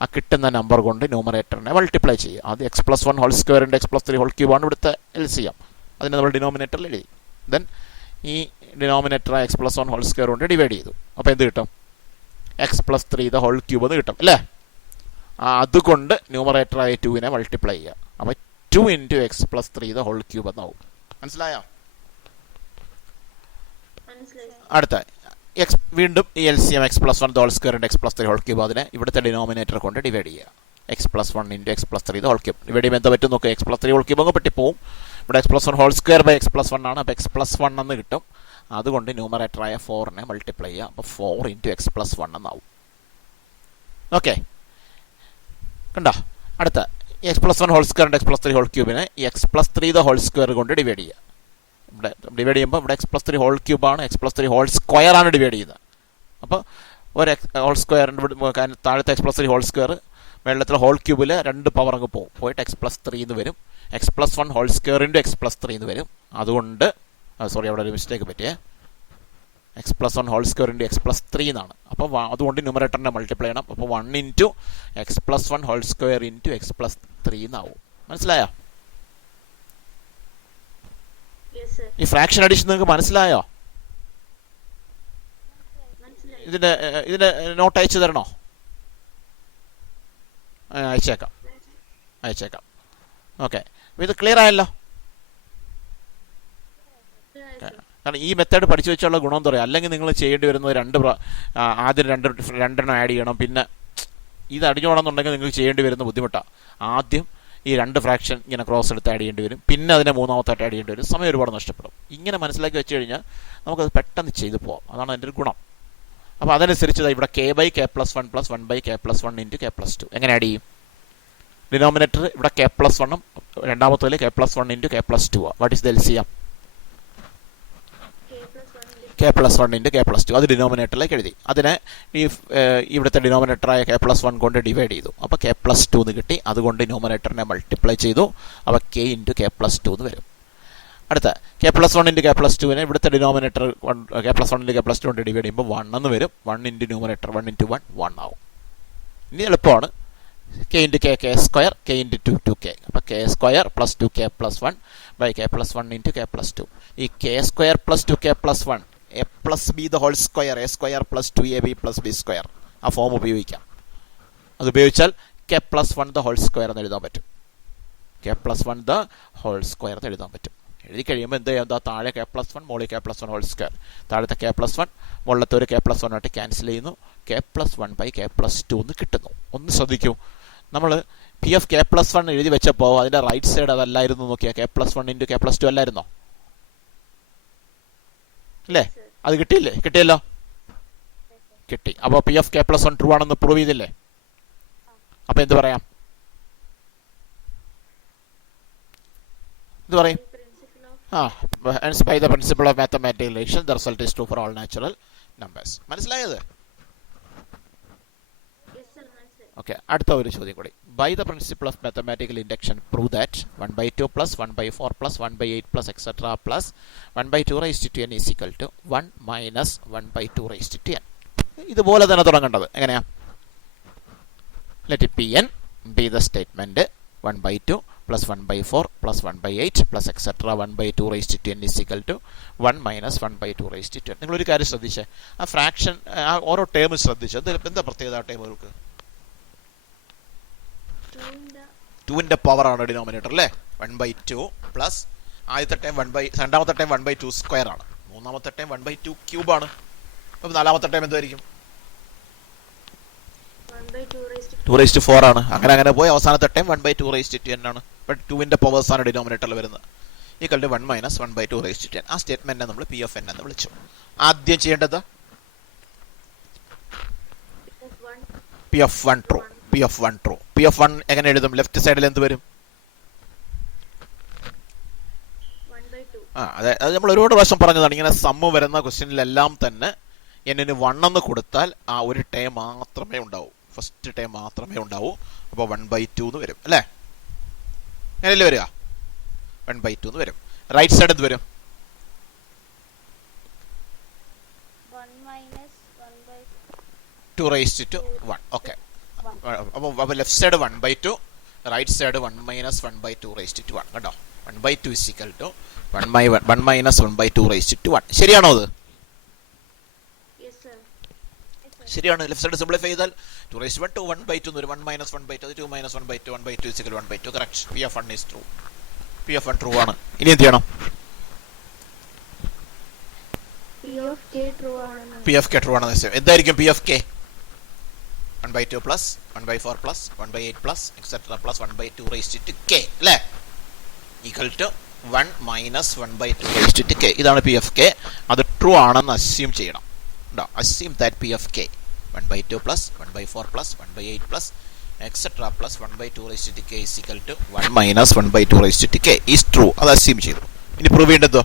ആ കിട്ടുന്ന നമ്പർ കൊണ്ട് ന്യൂമറേറ്ററിനെ മൾട്ടിപ്ലൈ ചെയ്യുക. അത് എക്സ് പ്ലസ് വൺ ഹോൾ സ്ക്വയറിൻ്റെ എക്സ് പ്ലസ് ത്രീ ഹോൾ ക്യൂബാണ് ഇവിടുത്തെ എൽ സി എം. അതിനെ നമ്മൾ ഡിനോമിനേറ്ററിൽ എഴുതി. ദെൻ ഈ denominator x plus one whole square കൊണ്ട് ഡിവൈഡ് ചെയ്തു. അപ്പോൾ എന്ത് കിട്ടും? X plus three the whole cube എന്ന് കിട്ടും അല്ലേ? അതുകൊണ്ട് ന്യൂമറേറ്ററായ 2നെ മൾട്ടിപ്ലൈ ചെയ്യുക. അപ്പോൾ 2 into x plus three the whole cube എന്നാവും. മനസ്സിലായോ? അടുത്ത വീണ്ടും ഈ L C M x plus one the whole square into x plus three whole cube അതിനെ ഇവിടുത്തെ ഡിനോമിനേറ്റർ കൊണ്ട് ഡിവൈഡ് ചെയ്യുക. X plus one into x plus three the whole cube divide ചെയ്യുമ്പോൾ എന്താ പറ്റും നോക്കുക? X plus three whole cube അങ്ങ് പറ്റിപ്പോവും. ഇവിടെ x plus one whole square by x plus one ആണ്. അപ്പോൾ എക്സ് പ്ലസ് വൺ എന്ന് കിട്ടും. അതുകൊണ്ട് ന്യൂമറേറ്ററായ 4നെ മൾട്ടിപ്ലൈ ചെയ്യുക. അപ്പോൾ 4 ഇൻറ്റു എക്സ് പ്ലസ് വൺ എന്നാവും. ഓക്കെ, കണ്ടോ? അടുത്ത x plus one whole square into x plus three whole ക്യൂബിനെ ഈ x plus three the whole square കൊണ്ട് ഡിവൈഡ് ചെയ്യുക. ഇവിടെ ഡിവൈഡ് ചെയ്യുമ്പോൾ ഇവിടെ എക്സ് പ്ലസ് ത്രീ ഹോൾ ക്യൂബാണ്, x plus three whole square ആണ് ഡിവൈഡ് ചെയ്യുന്നത്. അപ്പോൾ ഒരു ഹോൾ സ്ക്വയറിൻ്റെ താഴത്തെ x plus three whole square വെള്ളത്തിൽ ഹോൾ ക്യൂബിൽ 2 പവർ അങ്ങ് പോകും. പോയിട്ട് എക്സ് പ്ലസ് ത്രീ എന്ന് വരും. X plus one whole square into x plus three എന്ന് വരും. അതുകൊണ്ട് സോറി, അവിടെ ഒരു മിസ്റ്റേക്ക് പറ്റിയേ. X plus one whole square into x plus three എന്നാണ്. അപ്പോൾ അതുകൊണ്ട് ന്യൂമറേറ്ററിനെ മൾട്ടിപ്ലൈ ചെയ്യണം. അപ്പോൾ 1 into x plus one whole square into x plus three എന്നാവും. മനസ്സിലായോ? ഈ ഫ്രാക്ഷൻ അഡീഷൻ നിങ്ങൾക്ക് മനസ്സിലായോ? ഇതിൻ്റെ നോട്ട് അയച്ചു തരണോ? അയച്ചേക്കാം. ഓക്കെ, അപ്പോൾ ഇത് ക്ലിയർ ആയല്ലോ. കാരണം ഈ മെത്തേഡ് പഠിച്ചു വെച്ചുള്ള ഗുണം എന്താ പറയുക? അല്ലെങ്കിൽ നിങ്ങൾ ചെയ്യേണ്ടി വരുന്നത് ആദ്യം രണ്ടെണ്ണം ആഡ് ചെയ്യണം. പിന്നെ ഇത് അടിഞ്ഞോണമെന്നുണ്ടെങ്കിൽ നിങ്ങൾക്ക് ചെയ്യേണ്ടി വരുന്ന ബുദ്ധിമുട്ടാണ്. ആദ്യം ഈ 2 ഫ്രാക്ഷൻ ഇങ്ങനെ ക്രോസ് എടുത്ത് ആഡ് ചെയ്യേണ്ടി വരും. പിന്നെ അതിനെ മൂന്നാമത്തായിട്ട് ആഡ് ചെയ്യേണ്ടി വരും. സമയം ഒരുപാട് നഷ്ടപ്പെടും. ഇങ്ങനെ മനസ്സിലാക്കി വെച്ച് കഴിഞ്ഞാൽ നമുക്കത് പെട്ടെന്ന് ചെയ്തു പോകാം. അതാണ് അതിൻ്റെ ഒരു ഗുണം. അപ്പോൾ അതനുസരിച്ച് ഇവിടെ k by k plus one plus 1 by k plus one into k plus two എങ്ങനെ ആഡ് ചെയ്യും? ഡിനോമിനേറ്റർ ഇവിടെ കെ പ്ലസ് വണ്ണും രണ്ടാമത്തേതിൽ k plus one into k plus two. What is the L C M? K plus one into k plus two. അത് ഡിനോമിനേറ്ററിലേക്ക് എഴുതി. അതിനെ ഇവിടുത്തെ ഡിനോമിനേറ്ററായ കെ പ്ലസ് വൺ കൊണ്ട് ഡിവൈഡ് ചെയ്തു. അപ്പോൾ കെ പ്ലസ് ടു എന്ന് കിട്ടി. അതുകൊണ്ട് ഡിനോമിനേറ്ററിനെ മൾട്ടിപ്ലൈ ചെയ്തു. അപ്പോൾ k into k plus two എന്ന് വരും. അടുത്ത k plus one into k plus ടുവിനെ ഇവിടുത്തെ denominator k plus one into k plus two കൊണ്ട് ഡിവൈഡ് ചെയ്യുമ്പോൾ 1 എന്ന് വരും. 1 ഇൻറ്റു ന്യൂമറേറ്റർ 1 ഇൻറ്റു 1 1 ആവും. ഇനി എളുപ്പമാണ്. K into k k square, k into 2 2 k. അപ്പോൾ k square plus 2 k plus 1 by k plus 1 into k plus 2. ഈ k square plus 2 k plus 1 a plus b the whole square, a square plus 2ab plus b square, ആ ഫോം ഉപയോഗിക്കാം. അത് ഉപയോഗിച്ചാൽ k plus 1 the whole square എന്ന് എഴുതാൻ പറ്റും. K plus 1 the whole square എന്ന് എഴുതാൻ പറ്റും. എഴുതി കഴിയുമ്പോൾ എന്ത് ചെയ്യാം? താഴെ കെ പ്ലസ് 1, മുകളിൽ കെ പ്ലസ് 1 ഹോൾ സ്ക്വയർ. താഴത്തെ കെ പ്ലസ് 1 മുകളിലത്തെ ഒരു കെ പ്ലസ് 1 ആയിട്ട് ക്യാൻസൽ ചെയ്യുന്നു. K plus 1 by k plus 2 എന്ന് കിട്ടുന്നു. ഒന്ന് ശ്രദ്ധിക്കൂ, നമ്മൾ P of k plus one എഴുതി വെച്ചപ്പോൾ അതിന്റെ റൈറ്റ് സൈഡ് അതല്ലായിരുന്നു നോക്കിയാൽ k plus one into k plus two അല്ലായിരുന്നോ? അല്ലേ? അത് കിട്ടിയില്ലേ? കിട്ടിയല്ലോ, കിട്ടി. അപ്പോൾ P of k plus one true ആണെന്ന് പ്രൂവ് ചെയ്തില്ലേ? അപ്പൊ എന്ത് പറയാം? എന്ത് പറയും? hence by the principle of mathematical induction the result is true for all natural numbers. മനസ്സിലായത്? ഓക്കെ, അടുത്ത ഒരു ചോദ്യം കൂടി. By the principle of mathematical induction prove that 1/2 plus 1/4 plus 1/8 plus etc plus 1/2 raised to n is equal to 1 minus 1/2 raised to n. ഇതുപോലെ തന്നെ തുടങ്ങേണ്ടത്. എങ്ങനെയാ? Let it be n be the statement 1/2 plus 1/4 plus 1/8 plus etc 1/2 raised to n is equal to 1 minus 1/2 raised to n. നിങ്ങളൊരു കാര്യം ശ്രദ്ധിച്ചേ, ആ ഫ്രാക്ഷൻ ഓരോ ടേം ശ്രദ്ധിച്ചു. എന്താ പ്രത്യേകത ആ ടേമുകൾക്ക്? 2ന്റെ പവർ ആണ് ഡിനോമിനേറ്റർ അല്ലേ? 1/2 പ്ലസ് ആദ്യത്തെ ടൈം രണ്ടാമത്തെ ടൈം 1/2 സ്ക്വയർ ആണ്, മൂന്നാമത്തെ ടൈം 1/2 ക്യൂബ് ആണ്. അപ്പം നാലാമത്തെ ടൈം എന്തായിരിക്കും? 2 raised to 4 ആണ്. അങ്ങനെ പോയി അവസാനത്തെ ടൈം 1/2 raised to n ആണ്. ബട്ട് 2ന്റെ പവേഴ്സ് ആണ് ഡിനോമിനേറ്ററിൽ വരുന്നത്. Equal to 1 minus 1/2 raised to n. ആ സ്റ്റേറ്റ്മെന്റിനെ നമ്മൾ പി ഓഫ് എൻ എന്ന് വിളിച്ചു. ആദ്യം ചെയ്യേണ്ടത് P of one true. P of one true. P of one എങ്ങനെ എഴുതും? ലെഫ്റ്റ് സൈഡിൽ എന്ത് വരും? അത് നമ്മൾ ഒരുപാട് പ്രാവശ്യം പറഞ്ഞതാണ്. ഇങ്ങനെ സമ്മ് വരുന്ന ക്വസ്റ്റ്യനിലെല്ലാം തന്നെ എന്നിന് 1 എന്ന് കൊടുത്താൽ ആ ഒരു ടേം മാത്രമേ ഉണ്ടാവൂ, ഫസ്റ്റ് ടേം മാത്രമേ ഉണ്ടാവൂ. അപ്പോൾ 1/2 എന്ന് വരും അല്ലേ? അങ്ങനെയല്ലേ വരിക? 1/2 എന്ന് വരും. റൈറ്റ് സൈഡ് എന്ത് വരും? 2 raised to 1. ഓക്കെ, അപ്പോൾ left side 1/2, right side 1 minus 1/2 raised to 1. കേട്ടോ, 1/2 is equal to 1 minus 1/2 raised to 1. ശരിയാണോ അത്? ശരിയാണ്. ലെഫ്റ്റ് സൈഡ് സിംപ്ലിഫൈ ചെയ്താൽ 2 raised to 1 2 1/2 എന്ന് വരും. 1 minus 1/2 2 minus 1/2 1/2 is equal to 1/2. Correct. P of 1 is true. P of 1 true ആണ്. ഇനി എന്ത് ചെയ്യണം? പി ഓഫ് കെ ട്രൂ ആണ്. എന്തായിരിക്കും P of K? 1/2 plus 1/4 plus 1/8 plus etc plus 1/2 raised to k അല്ലേ? Equal to 1 minus 1/2 raised to k. ഇതാണ് പി ഓഫ് കെ. അത് ട്രൂ ആണെന്ന് അസ്യൂം ചെയ്യണം. Assume that P of k 1/2 plus 1/4 plus 1/8 plus etc plus 1/2 raised to k is equal to 1 minus 1/2 raised to k is true. അത് അസ്യൂം ചെയ്തു. ഇനി prove ചെയ്യേണ്ടതോ?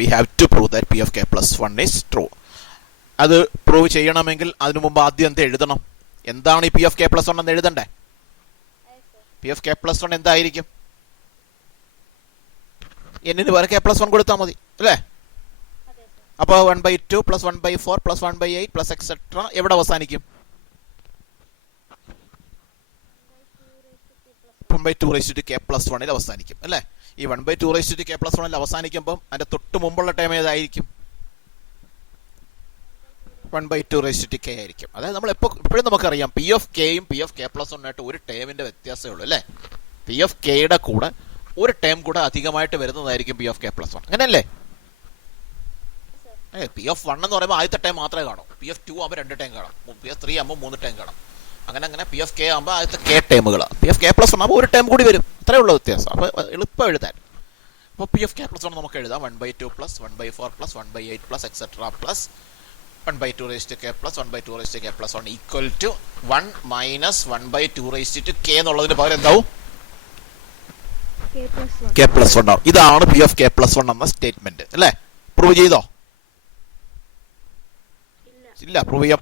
we have to prove that P of k plus 1 is true. അത് പ്രൂവ് ചെയ്യണമെങ്കിൽ അതിനു മുമ്പ് ആദ്യം എന്ത് എഴുതണം? എന്താണ് ഈ P of k plus 1 എന്ന് എഴുതണ്ടേ? P of k plus 1 എന്തായിരിക്കും? എന്നിന് വേറെ കെ പ്ലസ് 1 കൊടുത്താൽ മതി അല്ലേ? അപ്പോൾ 1/2 പ്ലസ് 1/4 പ്ലസ് 1/8 പ്ലസ് എക്സെട്ര എവിടെ അവസാനിക്കും? 1/2 raised to k plus 1 അവസാനിക്കും അല്ലേ? ഈ 1/2 raised to k plus 1 അവസാനിക്കുമ്പോൾ അതിന്റെ തൊട്ട് മുമ്പുള്ള ടൈം ഏതായിരിക്കും? 1/2 raised to k ആയിരിക്കും. അതായത് നമ്മൾ എപ്പോഴും നമുക്കറിയാം പി ഓഫ് കെയും പി ഓഫ് കെ പ്ലസ് 1 ആയിട്ട് ഒരു ടേമിന്റെ വ്യത്യാസമേ ഉള്ളൂ അല്ലേ? പി ഓഫ് കെയുടെ കൂടെ ഒരു ടേം കൂടെ അധികമായിട്ട് വരുന്നതായിരിക്കും പി ഓഫ് കെ പ്ലസ് 1. അങ്ങനെയല്ലേ? പി ഓഫ് 1 എന്ന് പറയുമ്പോൾ ആദ്യത്തെ ടൈം മാത്രമേ കാണൂ. പി ഓഫ് 2 ആകുമ്പോൾ 2 ടൈം കാണും. പി ഓഫ് 3 ആകുമ്പോൾ 3 ടൈം കാണും. അങ്ങനെ പി ഓഫ് കെ ആകുമ്പോൾ ആദ്യത്തെ കെ ടൈമുകൾ. പി ഓഫ് കെ പ്ലസ് 1 ആകുമ്പോൾ ഒരു ടൈം കൂടി വരും. ഇത്രയേ ഉള്ള വ്യത്യാസം. അപ്പോൾ എളുപ്പം എഴുതാൻ. അപ്പോൾ പി ഓഫ് കെ പ്ലസ് 1 നമുക്ക് എഴുതാം 1/2 plus 1/4 plus 1/8 plus etcetera plus 1/2 raised to k plus 1/2 raised to k plus 1 equal to 1 minus 1/2 raised to k എന്നുള്ളതിന് പകരം എന്താവും? k plus 1 ആവും. ഇതാണ് പി ഓഫ് കെ പ്ലസ് 1 എന്ന സ്റ്റേറ്റ്മെന്റ് അല്ലേ? പ്രൂവ് ചെയ്തോ? ഇല്ല, പ്രൂവ് ചെയ്യാൻ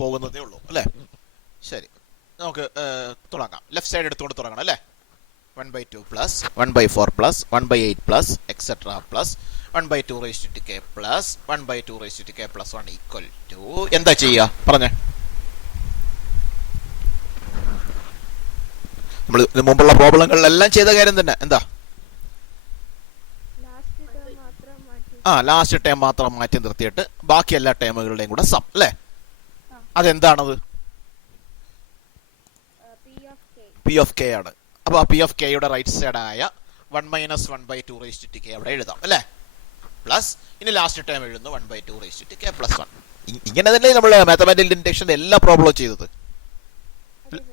പോകുന്നതേ ഉള്ളൂ അല്ലേ? ശരി, നമുക്ക് തുടങ്ങാം. ലെഫ്റ്റ് സൈഡ് എടുത്തുകൊണ്ട് തുടങ്ങണം അല്ലേ? 1/2 plus 1/4 plus 1/8 plus etc plus 1/2 raised to k plus 1/2 raised to k plus 1 equal to എന്താ ചെയ്യുക പറഞ്ഞേ? നമ്മൾ ഇതിന് മുമ്പുള്ള പ്രോബ്ലങ്ങളിലെല്ലാം ചെയ്ത കാര്യം തന്നെ. എന്താ? ലാസ്റ്റ് ടൈം മാത്രം മാറ്റി നിർത്തിയിട്ട് ബാക്കി എല്ലാ ടൈമുകളുടെയും കൂടെ സം അല്ലേ? അതെന്താണത്? പി ഓഫ് കെ ആണ്. അപ്പോൾ ആ പി ഓഫ് കെയുടെ right സൈഡായ 1 minus 1/2 raised to k അവിടെ എഴുതാം അല്ലേ? പ്ലസ് ഇനി ലാസ്റ്റ് ടൈം എഴുതുന്നു 1/2 raised to k plus 1. ഇങ്ങനെ തന്നെ നമ്മൾ മാത്തമാറ്റിക്കൽ ഇൻഡക്ഷൻ്റെ എല്ലാ പ്രോബ്ലവും ചെയ്തത്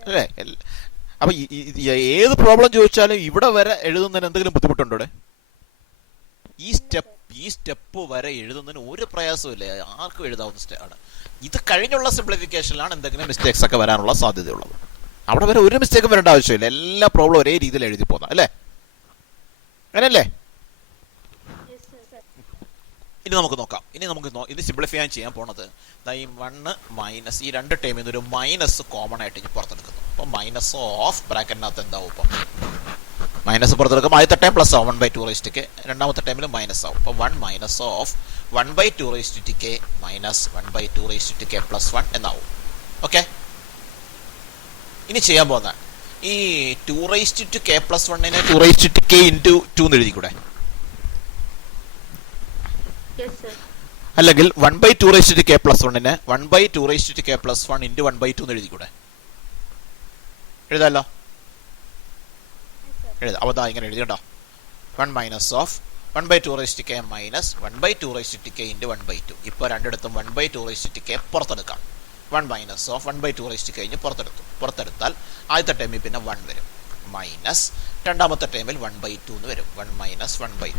അല്ലേ? അപ്പൊ ഏത് പ്രോബ്ലം ചോദിച്ചാലും ഇവിടെ വരെ എഴുതുന്നതിന് എന്തെങ്കിലും ബുദ്ധിമുട്ടുണ്ടോ? ഇവിടെ ഈ സ്റ്റെപ്പ് വരെ എഴുതുന്നതിന് ഒരു പ്രയാസമില്ല, ആർക്കും എഴുതാവുന്ന സ്റ്റെപ്പാണ്. ഇത് കഴിഞ്ഞുള്ള സിംപ്ലിഫിക്കേഷനിലാണ് എന്തെങ്കിലും മിസ്റ്റേക്സ് ഒക്കെ വരാനുള്ള സാധ്യതയുള്ളത്. അവിടെ വരെ ഒരു മിസ്റ്റേക്കും വരേണ്ട ആവശ്യമില്ല, എല്ലാ പ്രോബ്ലം ഒരേ രീതിയിൽ എഴുതി പോകുന്ന അല്ലേ? അങ്ങനെയല്ലേ? ഇനി നമുക്ക് നോക്കാം. ഇനി സിംപ്ലിഫൈ ചെയ്യാൻ പോണത് ഈ 1 മൈനസ് ഈ രണ്ട് ടൈമിൽ നിന്ന് ഒരു മൈനസ് കോമൺ ആയിട്ട് ഇനി പുറത്തെടുക്കുന്നു. അപ്പോൾ മൈനസ് ഓഫ് ബ്രാക്കറ്റിനകത്ത് എന്താവും? ഇപ്പം മൈനസ് പുറത്തെടുക്കും. ആദ്യത്തെ ടൈം പ്ലസ് ആവും 1/2 രണ്ടാമത്തെ ടൈമിൽ മൈനസ് ആവും. അപ്പോൾ 1 മൈനസ് ഓഫ് 1/2 മൈനസ് 1/2 പ്ലസ് 1 എന്നാവും. ഓക്കെ, ഇനി ചെയ്യാൻ പോകുന്ന ഈ 2 പ്ലസ് 1നെ 2 ഇൻറ്റു 2 എന്ന് എഴുതിക്കൂടെ? അല്ലെങ്കിൽ 1/2 പ്ലസ് 1നെ 1/2 പ്ലസ് 1 ഇൻറ്റു 1/2 എന്ന് എഴുതിക്കൂടെ? എഴുതാമല്ലോ, എഴുതാം. അപ്പോൾ ഇങ്ങനെ എഴുതിയുണ്ടോ? 1 മൈനസ് ഓഫ് 1/2 മൈനസ് 1/2 ഇൻറ്റു 1/2. ഇപ്പോൾ രണ്ടിടത്തും 1/2 പുറത്തെടുക്കാം. 1 മൈനസ് ഓഫ് 1/2 കഴിഞ്ഞ് പുറത്തെടുത്താൽ ആദ്യത്തെ ടൈമിൽ പിന്നെ 1 വരും, മൈനസ് രണ്ടാമത്തെ ടൈമിൽ 1/2 എന്ന് വരും. 1 മൈനസ് 1/2.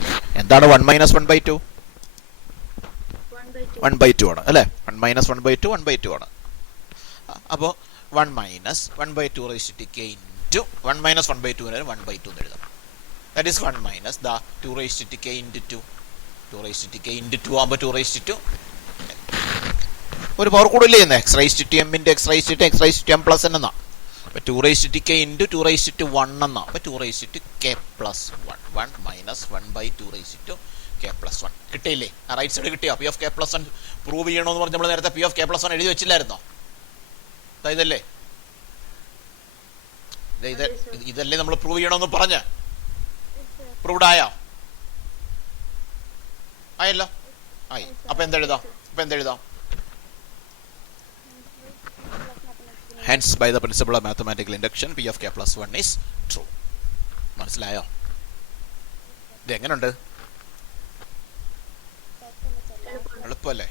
എന്താണ് 1 മൈനസ് 1/2? 1/2 ആണ് അല്ലേ? 1 മൈനസ് 1/2 1/2 ആണ്. അപ്പോൾ 1 മൈനസ് 1/2 ഇൻറ്റു 1 മൈനസ് 1/2 വരെ 1/2 എന്ന് എഴുതാം. That is 1 minus 2 into 2. 2 into 2 ആകുമ്പോൾ 2 ഒരു പവർ കൂടില്ലേ ചെയ്യുന്നത്? x⁻m into x⁻m plus n എന്നാ. അപ്പോൾ 2 ഇൻറ്റു 2 എന്നാ. അപ്പോൾ 2 പ്ലസ് 1. 1 മൈനസ് 1/2 പ്ലസ് 1 കിട്ടിയില്ലേ? ആ റൈറ്റ് സൈഡ് കിട്ടിയോ? P of k plus 1 prove ചെയ്യണമെന്ന് പറഞ്ഞ് നമ്മൾ നേരത്തെ പി ഓഫ് കെ പ്ലസ് 1 എഴുതി വെച്ചില്ലായിരുന്നോ? ഇതല്ലേ ഇതല്ലേ നമ്മൾ പ്രൂവ് ചെയ്യണമെന്ന് പറഞ്ഞ? പ്രൂവ്ഡ് ആയല്ലോ? ആയി. അപ്പൊ എന്തെഴുതാം? Hence by the principle of mathematical induction p of k plus 1 is true. മനസ്സിലായോ? ഇത് എങ്ങനെയുണ്ട്? എളുപ്പമല്ലേ?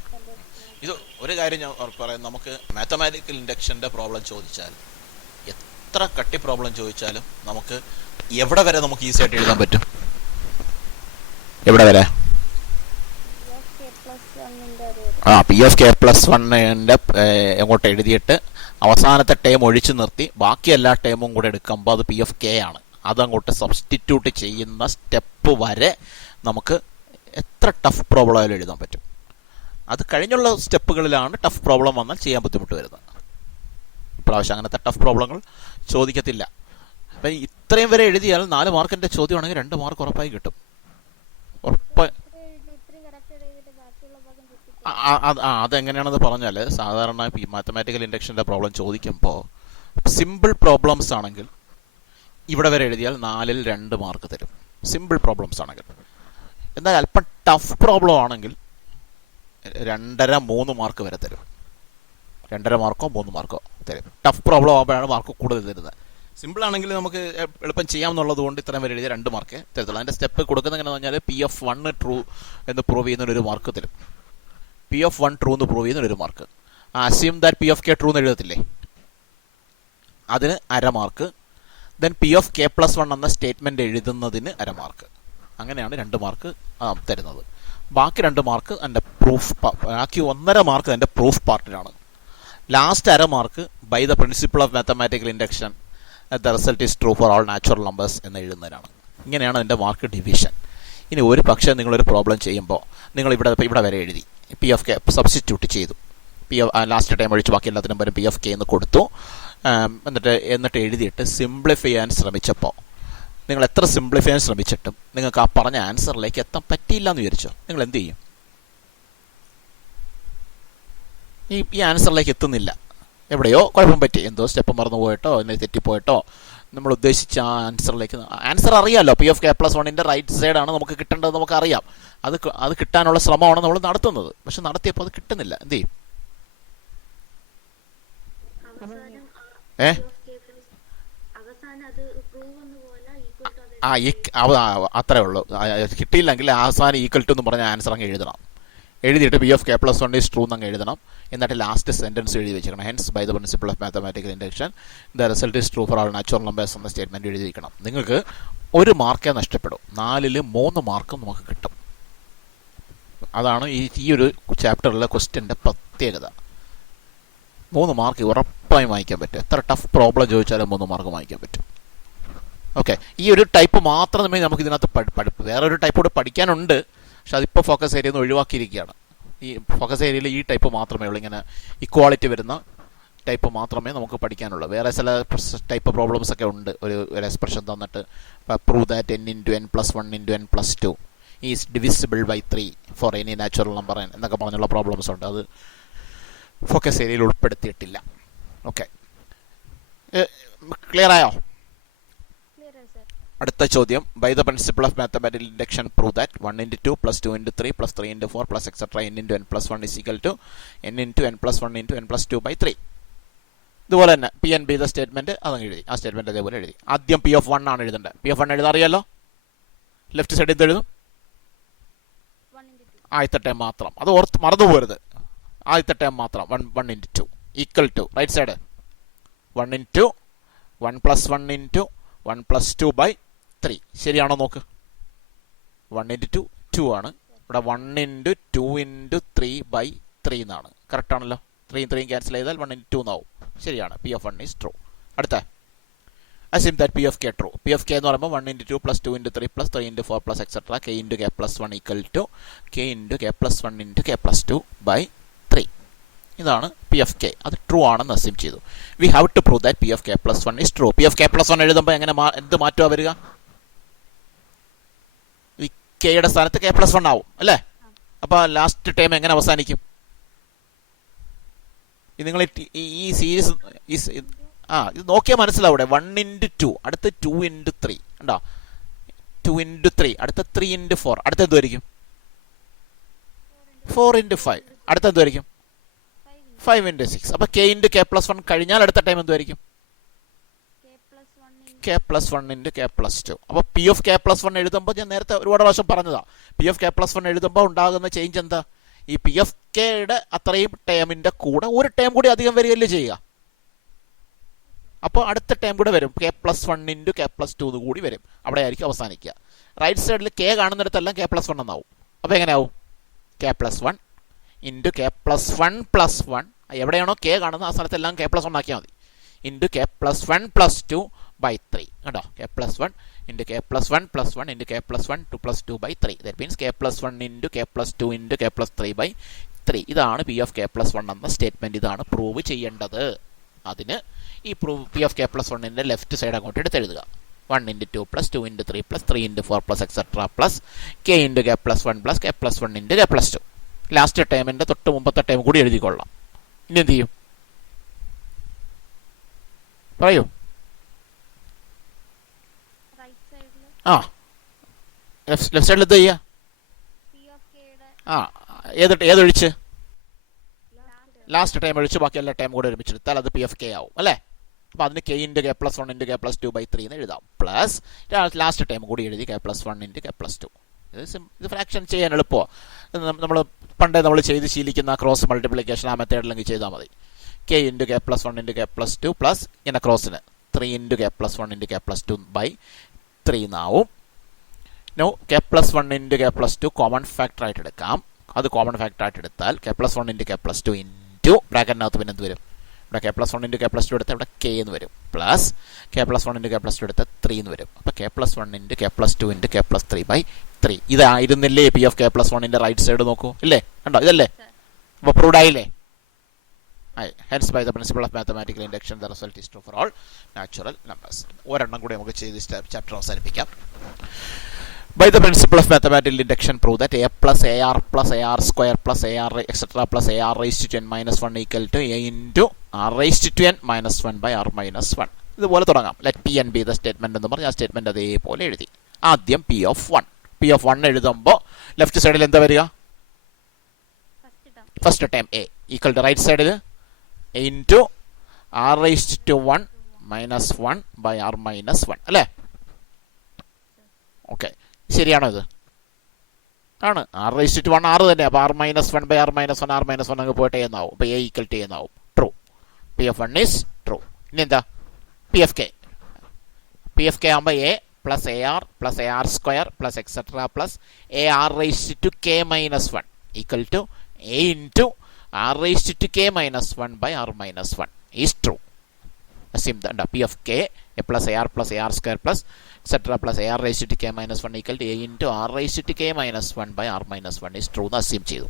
ഇത് ഒരു കാര്യം ഞാൻ പറയാം, നമുക്ക് മാത്തമാറ്റിക്കൽ ഇൻഡക്ഷൻ്റെ പ്രോബ്ലം ചോദിച്ചാൽ, എത്ര കട്ടി പ്രോബ്ലം ചോദിച്ചാലും നമുക്ക് എവിടെ വരെ നമുക്ക് ഈസി ആയിട്ട് എഴുതാൻ പറ്റും? എവിടെ വരെ? പി ഓഫ് കെ പ്ലസ് 1ന്റെ എങ്ങോട്ട് എഴുതിയിട്ട് അവസാനത്തെ ടേം ഒഴിച്ചു നിർത്തി ബാക്കി എല്ലാ ടേമും കൂടെ എടുക്കുമ്പോൾ അത് പി ഓഫ് കെ ആണ്. അതങ്ങോട്ട് സബ്സ്റ്റിറ്റ്യൂട്ട് ചെയ്യുന്ന സ്റ്റെപ്പ് വരെ നമുക്ക് എത്ര ടഫ് പ്രോബ്ലം ആയാലും എഴുതാൻ പറ്റും. അത് കഴിഞ്ഞുള്ള സ്റ്റെപ്പുകളിലാണ് ടഫ് പ്രോബ്ലം വന്നാൽ ചെയ്യാൻ ബുദ്ധിമുട്ട് വരുന്നത്. ഇപ്രാവശ്യം അങ്ങനത്തെ ടഫ് പ്രോബ്ലങ്ങൾ ചോദിക്കത്തില്ല. അപ്പം ഇത്രയും വരെ എഴുതിയാൽ 4 മാർക്കിൻ്റെ ചോദ്യമാണെങ്കിൽ 2 മാർക്ക് ഉറപ്പായി കിട്ടും. അതെങ്ങനെയാണെന്ന് പറഞ്ഞാൽ, സാധാരണ ഈ മാത്തമാറ്റിക്കൽ ഇൻഡക്ഷൻ്റെ പ്രോബ്ലം ചോദിക്കുമ്പോൾ സിമ്പിൾ പ്രോബ്ലംസ് ആണെങ്കിൽ ഇവിടെ വരെ എഴുതിയാൽ 4ൽ 2 മാർക്ക് തരും, സിമ്പിൾ പ്രോബ്ലംസ് ആണെങ്കിൽ. എന്നാൽ അല്പം ടഫ് പ്രോബ്ലം ആണെങ്കിൽ 2.5-3 മാർക്ക് വരെ തരും. 2.5 മാർക്കോ 3 മാർക്കോ തരും. ടഫ് പ്രോബ്ലം ആകുമ്പോഴാണ് മാർക്ക് കൂടുതൽ തരുന്നത്. സിമ്പിൾ ആണെങ്കിൽ നമുക്ക് എളുപ്പം ചെയ്യാമെന്നുള്ളത് കൊണ്ട് ഇത്രയും വരെ എഴുതിയ 2 മാർക്ക് തരത്തുള്ളൂ. അതിൻ്റെ സ്റ്റെപ്പ് കൊടുക്കുന്നത് എങ്ങനെയാണെന്ന് പറഞ്ഞാൽ പി ഓഫ് 1 ട്രൂ എന്ന് പ്രൂവ് ചെയ്യുന്നതിനൊരു മാർക്ക് തരും. പി ഓഫ് 1 ട്രൂ എന്ന് പ്രൂവ് ചെയ്യുന്നതിനൊരു mark. Assume that p of k true എന്ന് എഴുതത്തില്ലേ, അതിന് 1/2 mark. Then p of k plus 1 എന്ന സ്റ്റേറ്റ്മെൻറ്റ് എഴുതുന്നതിന് 1/2 മാർക്ക്. അങ്ങനെയാണ് 2 മാർക്ക് തരുന്നത്. ബാക്കി 2 മാർക്ക് എൻ്റെ പ്രൂഫ്, ബാക്കി 1.5 മാർക്ക് എൻ്റെ പ്രൂഫ് പാർട്ടിലാണ്. Last 1/2 mark by the principle of mathematical induction the result is true for all natural numbers എന്ന് എഴുതുന്നതിനാണ്. ഇങ്ങനെയാണ് എൻ്റെ മാർക്ക് ഡിവിഷൻ. ഇനി ഒരു പക്ഷേ നിങ്ങളൊരു പ്രോബ്ലം ചെയ്യുമ്പോൾ നിങ്ങൾ ഇവിടെ വരെ എഴുതി പി ഓഫ് കെ സബ്സ്റ്റിറ്റ്യൂട്ട് ചെയ്തു, ലാസ്റ്റ് ടൈം ഒഴിച്ച് ബാക്കി എല്ലാത്തിനും വരും പി ഓഫ് കെ എന്ന് കൊടുത്തു. എന്നിട്ട് എഴുതിയിട്ട് സിംപ്ലിഫൈ ചെയ്യാൻ ശ്രമിച്ചപ്പോൾ, നിങ്ങൾ എത്ര സിംപ്ലിഫൈ ചെയ്യാൻ ശ്രമിച്ചിട്ടും നിങ്ങൾക്ക് ആ പറഞ്ഞ ആൻസറിലേക്ക് എത്താൻ പറ്റിയില്ല എന്ന് വിചാരിച്ചോ, നിങ്ങൾ എന്ത് ചെയ്യും? ഈ ആൻസറിലേക്ക് എത്തുന്നില്ല, എവിടെയോ കുഴപ്പം പറ്റി, എന്തോ സ്റ്റെപ്പ് മറന്നു പോയിട്ടോ അല്ലെങ്കിൽ തെറ്റിപ്പോയിട്ടോ നമ്മൾ ഉദ്ദേശിച്ച ആ ആൻസർ അറിയാമല്ലോ. പി ഓഫ് കെ പ്ലസ് 1ന്റെ റൈറ്റ് സൈഡാണ് നമുക്ക് കിട്ടേണ്ടത്, നമുക്കറിയാം. അത് കിട്ടാനുള്ള ശ്രമമാണ് നമ്മൾ നടത്തുന്നത്. പക്ഷെ നടത്തിയപ്പോൾ അത് കിട്ടുന്നില്ല, എന്ത് ചെയ്യും? അത്രേ ഉള്ളൂ. കിട്ടിയില്ലെങ്കിൽ അവസാനം ഈക്വൽ ടു എന്ന് പറഞ്ഞ ആൻസർ അങ്ങ് എഴുതണം. എഴുതിയിട്ട് p of k plus one is true എന്നങ്ങ് എഴുതണം. എന്നിട്ട് ലാസ്റ്റ് സെൻറ്റൻസ് എഴുതി വെച്ചിരിക്കണം. Hence by the principle of mathematical induction the result is true for all natural numbers എന്ന സ്റ്റേറ്റ്മെൻറ്റ് എഴുതിയിരിക്കണം. നിങ്ങൾക്ക് 1 മാർക്കേ നഷ്ടപ്പെടും, 4-ൽ 3 മാർക്കും നമുക്ക് കിട്ടും. അതാണ് ഈ ഒരു ചാപ്റ്ററിലെ ക്വസ്റ്റ്യൻ്റെ പ്രത്യേകത. 3 മാർക്ക് ഉറപ്പായും വാങ്ങിക്കാൻ പറ്റും. എത്ര ടഫ് പ്രോബ്ലം ചോദിച്ചാലും 3 മാർക്ക് വാങ്ങിക്കാൻ പറ്റും. ഓക്കെ, ഈ ഒരു ടൈപ്പ് മാത്രമേ നമുക്ക് ഇതിനകത്ത് വേറൊരു ടൈപ്പ് കൂടെ പഠിക്കാനുണ്ട്. പക്ഷെ അതിപ്പോൾ ഫോക്കസ് ഏരിയയിൽ നിന്ന് ഒഴിവാക്കിയിരിക്കുകയാണ്. ഈ ഫോക്കസ് ഏരിയയിൽ ഈ ടൈപ്പ് മാത്രമേ ഉള്ളൂ. ഇങ്ങനെ ഇക്വാളിറ്റി വരുന്ന ടൈപ്പ് മാത്രമേ നമുക്ക് പഠിക്കാനുള്ളൂ. വേറെ ചില ടൈപ്പ് പ്രോബ്ലംസ് ഒക്കെ ഉണ്ട്. ഒരു എക്സ്പ്രഷൻ തന്നിട്ട് prove that n × n + 1 × n + 2 is divisible by 3 for any natural number എന്നൊക്കെ പറഞ്ഞുള്ള പ്രോബ്ലംസ് ഉണ്ട്. അത് ഫോക്കസ് ഏരിയയിൽ ഉൾപ്പെടുത്തിയിട്ടില്ല. ഓക്കെ, ക്ലിയർ ആയോ? അടുത്ത ചോദ്യം, by the principle of mathematical induction prove that 1 × 2 + 2 × 3 + 3 × 4 + etc. n × n + 1 is equal to n × n + 1 × n + 2 by 3. ഇതുപോലെ തന്നെ P N B the statement അതങ്ങ് എഴുതി. ആ സ്റ്റേറ്റ്മെന്റ് അതേപോലെ എഴുതി. ആദ്യം പി ഓഫ് 1 ആണ് എഴുതേണ്ടത്. പി ഓഫ് 1 എഴുതാൻ അറിയാലോ? ലെഫ്റ്റ് സൈഡിൽ എന്ത് എഴുതും? ആദ്യത്തെ ടേം മാത്രം. അത് ഓർത്ത് മറന്നു പോകരുത്. ആദ്യത്തെ ടേം മാത്രം 1 × 2 equal to right side 1 × 1 + 1 × 1 + 2 by 3. ശരിയാണോ നോക്ക്. 1 × 2 2 ആണ്. ഇവിടെ 1 × 2 × 3 by 3 എന്നാണ്. കറക്റ്റ് ആണല്ലോ. 3 ക്യാൻസൽ ചെയ്താൽ 1 × 2 എന്നാവും. ശരിയാണ്. P of 1 is true. അടുത്ത assume that P of K true. P of K എന്ന് പറയുമ്പോൾ 1 × 2 + 2 × 3 + 3 × 4 + etc. K × K + 1 equal to K × K + 1 × K + 2 by 3. ഇതാണ് P of K. അത് ട്രൂ ആണെന്ന് അസ്യൂം ചെയ്തു. We have to prove that P of K + 1 is true. P of K + 1 എഴുതുമ്പോൾ എങ്ങനെ എന്ത് മാറ്റമാണ് വരിക? ഈ കെയുടെ സ്ഥാനത്ത് K + 1 ആവും അല്ലേ? അപ്പോൾ ലാസ്റ്റ് ടൈം എങ്ങനെ അവസാനിക്കും? നിങ്ങൾ ഈ സീരീസ് ഇത് നോക്കിയാൽ മനസ്സിലാവും. ഇവിടെ 1 × 2 അടുത്ത 2 × 3 ഉണ്ടോ? 2 × 3 അടുത്ത 3 × 4 അടുത്ത എന്തുമായിരിക്കും? 4 × 5 അടുത്ത എന്തുമായിരിക്കും? 5 × 6. അപ്പോൾ K × K + 1 കഴിഞ്ഞാൽ അടുത്ത ടൈം എന്തുമായിരിക്കും? K + 1 × K + 2. അപ്പോൾ P of K + 1 എഴുതുമ്പോൾ ഞാൻ നേരത്തെ ഒരുപാട് പ്രാവശ്യം പറഞ്ഞതാ. P of K + 1 എഴുതുമ്പോൾ ഉണ്ടാകുന്ന ചേഞ്ച് എന്താ? ഈ P of Kയുടെ അത്രയും ടേമിന്റെ കൂടെ ഒരു ടേം കൂടി അധികം വരികയല്ലേ ചെയ്യുക. അപ്പോൾ അടുത്ത ടേം കൂടെ വരും. K + 1 × K + 2 കൂടി വരും. അവിടെ ആയിരിക്കും അവസാനിക്കുക. റൈറ്റ് സൈഡിൽ K കാണുന്നിടത്തെല്ലാം K + 1 എന്നാവും. അപ്പോൾ എങ്ങനെയാവും? K + 1 × K + 1 + 1. എവിടെയാണോ K കാണുന്നത് ആ സ്ഥലത്തെല്ലാം K + 1 ആക്കിയാൽ മതി. × K + 1 + 2 by 3. കണ്ടോ? K + 1 × K + 1 + 1 × K + 1 2 + 2 by 3. That means K + 1 × K + 2 × K + 3 by 3. ഇതാണ് P of K + 1 എന്ന സ്റ്റേറ്റ്മെന്റ്. ഇതാണ് പ്രൂവ് ചെയ്യേണ്ടത്. അതിന് ഈ P of K + 1ന്റെ ലെഫ്റ്റ് സൈഡ് അങ്ങോട്ട് എടുത്തെഴുതുക. 1 × 2 + 2 × 3 + 3 × 4 + etc. K × K + 1 + K + 1 × K + 2. Last ടൈമിന്റെ തൊട്ട് മുമ്പത്തെ ടൈം കൂടി എഴുതിക്കൊള്ളാം. ഇനി എന്ത് ചെയ്യും? പറയൂ. ആ ലെഫ്റ്റ് സൈഡിൽ എന്ത് ചെയ്യുക? ഏതൊഴിച്ച്? ലാസ്റ്റ് ടൈം ഒഴിച്ച് ബാക്കി എല്ലാ ടൈം കൂടെ ഒരുമിച്ചെടുത്താൽ അത് P of K ആവും അല്ലേ? അപ്പോൾ അതിന് K × K + 1 × K + 2 by 3 എന്ന് എഴുതാം. പ്ലസ് ലാസ്റ്റ് ടൈം കൂടി എഴുതി K + 1 × K + 2. ഇത് ഫ്രാക്ഷൻ ചെയ്യാൻ എളുപ്പമാണ്. നമ്മൾ പണ്ടേ ചെയ്ത് ശീലിക്കുന്ന ക്രോസ് മൾട്ടിപ്ലിക്കേഷൻ ആ മെത്തേഡിലെങ്കിൽ ചെയ്താൽ മതി. K × K + 1 × K + 2 പ്ലസ് ഇങ്ങനെ ക്രോസിന് 3 × K + 1 × K + 2 by 3 എന്നാവും. K + 1 × K + 2 കോമൺ ഫാക്ടർ ആയിട്ട് എടുക്കാം. അത് കോമൺ ഫാക്ടർ ആയിട്ട് എടുത്താൽ K + 1 × K + 2 ഇൻറ്റു ബ്രാക്കറ്റിനകത്ത് പിന്നെ എന്ത് വരും? ഇവിടെ K + 1 × K + 2 എടുത്താൽ ഇവിടെ K എന്ന് വരും. പ്ലസ് K + 1 × K + 2 എടുത്താൽ 3 എന്ന് വരും. അപ്പോൾ K + 1 × K + 2 × K + 3 by 3. ഇതായിരുന്നില്ലേ P of K + 1ന്റെ റൈറ്റ് സൈഡ് നോക്കൂ ഇല്ലേ? കണ്ടോ? ഇതല്ലേ? അപ്പോൾ പ്രൂവ്ഡ് ആയില്ലേ? Hence by the principle of mathematical induction the result is true for all natural numbers. ഒരെണ്ണം കൂടി നമുക്ക് ചെയ്ത് ചാപ്റ്റർ അവസാനിപ്പിക്കാം. By the principle of mathematical induction prove that A plus AR plus AR square plus AR etc. plus AR raised to n minus 1 equal to A into R raised to n minus 1 by R minus 1. ഇതുപോലെ തുടങ്ങാം. Let P and be the statement എന്ന് പറഞ്ഞ് ആ സ്റ്റേറ്റ്മെന്റ് അതേപോലെ എഴുതി. ആദ്യം P of 1. P of 1 എഴുതുമ്പോൾ ലെഫ്റ്റ് സൈഡിൽ എന്താ വരിക? First time A equal to right സൈഡിൽ A into R raised to 1 minus 1 by R minus 1 അല്ലേ? ഓക്കെ, ശരിയാണോ ഇത്? ആണ്. ആർ റൈസ് ടു 1 6 തന്നെ. അപ്പോൾ r minus 1 by r minus 1 r minus 1 അങ്ങ് പോയിട്ട് എന്നാവും. അപ്പോൾ എ ഈക്വൽ ടു എന്നാവും. True. P of 1 is true. ഇനി എന്താ p F k? P F k ആകുമ്പോൾ a plus a r plus a r square plus etcetera plus a r raise to k minus 1 equal to a into r raise to k minus 1 by r minus 1 is true. Simple. P F k a plus a r square plus etcetera plus a r raise to k minus 1 equal to a into r raise to k minus 1 by r minus 1 is true എന്ന് അസ്യൂം ചെയ്തു.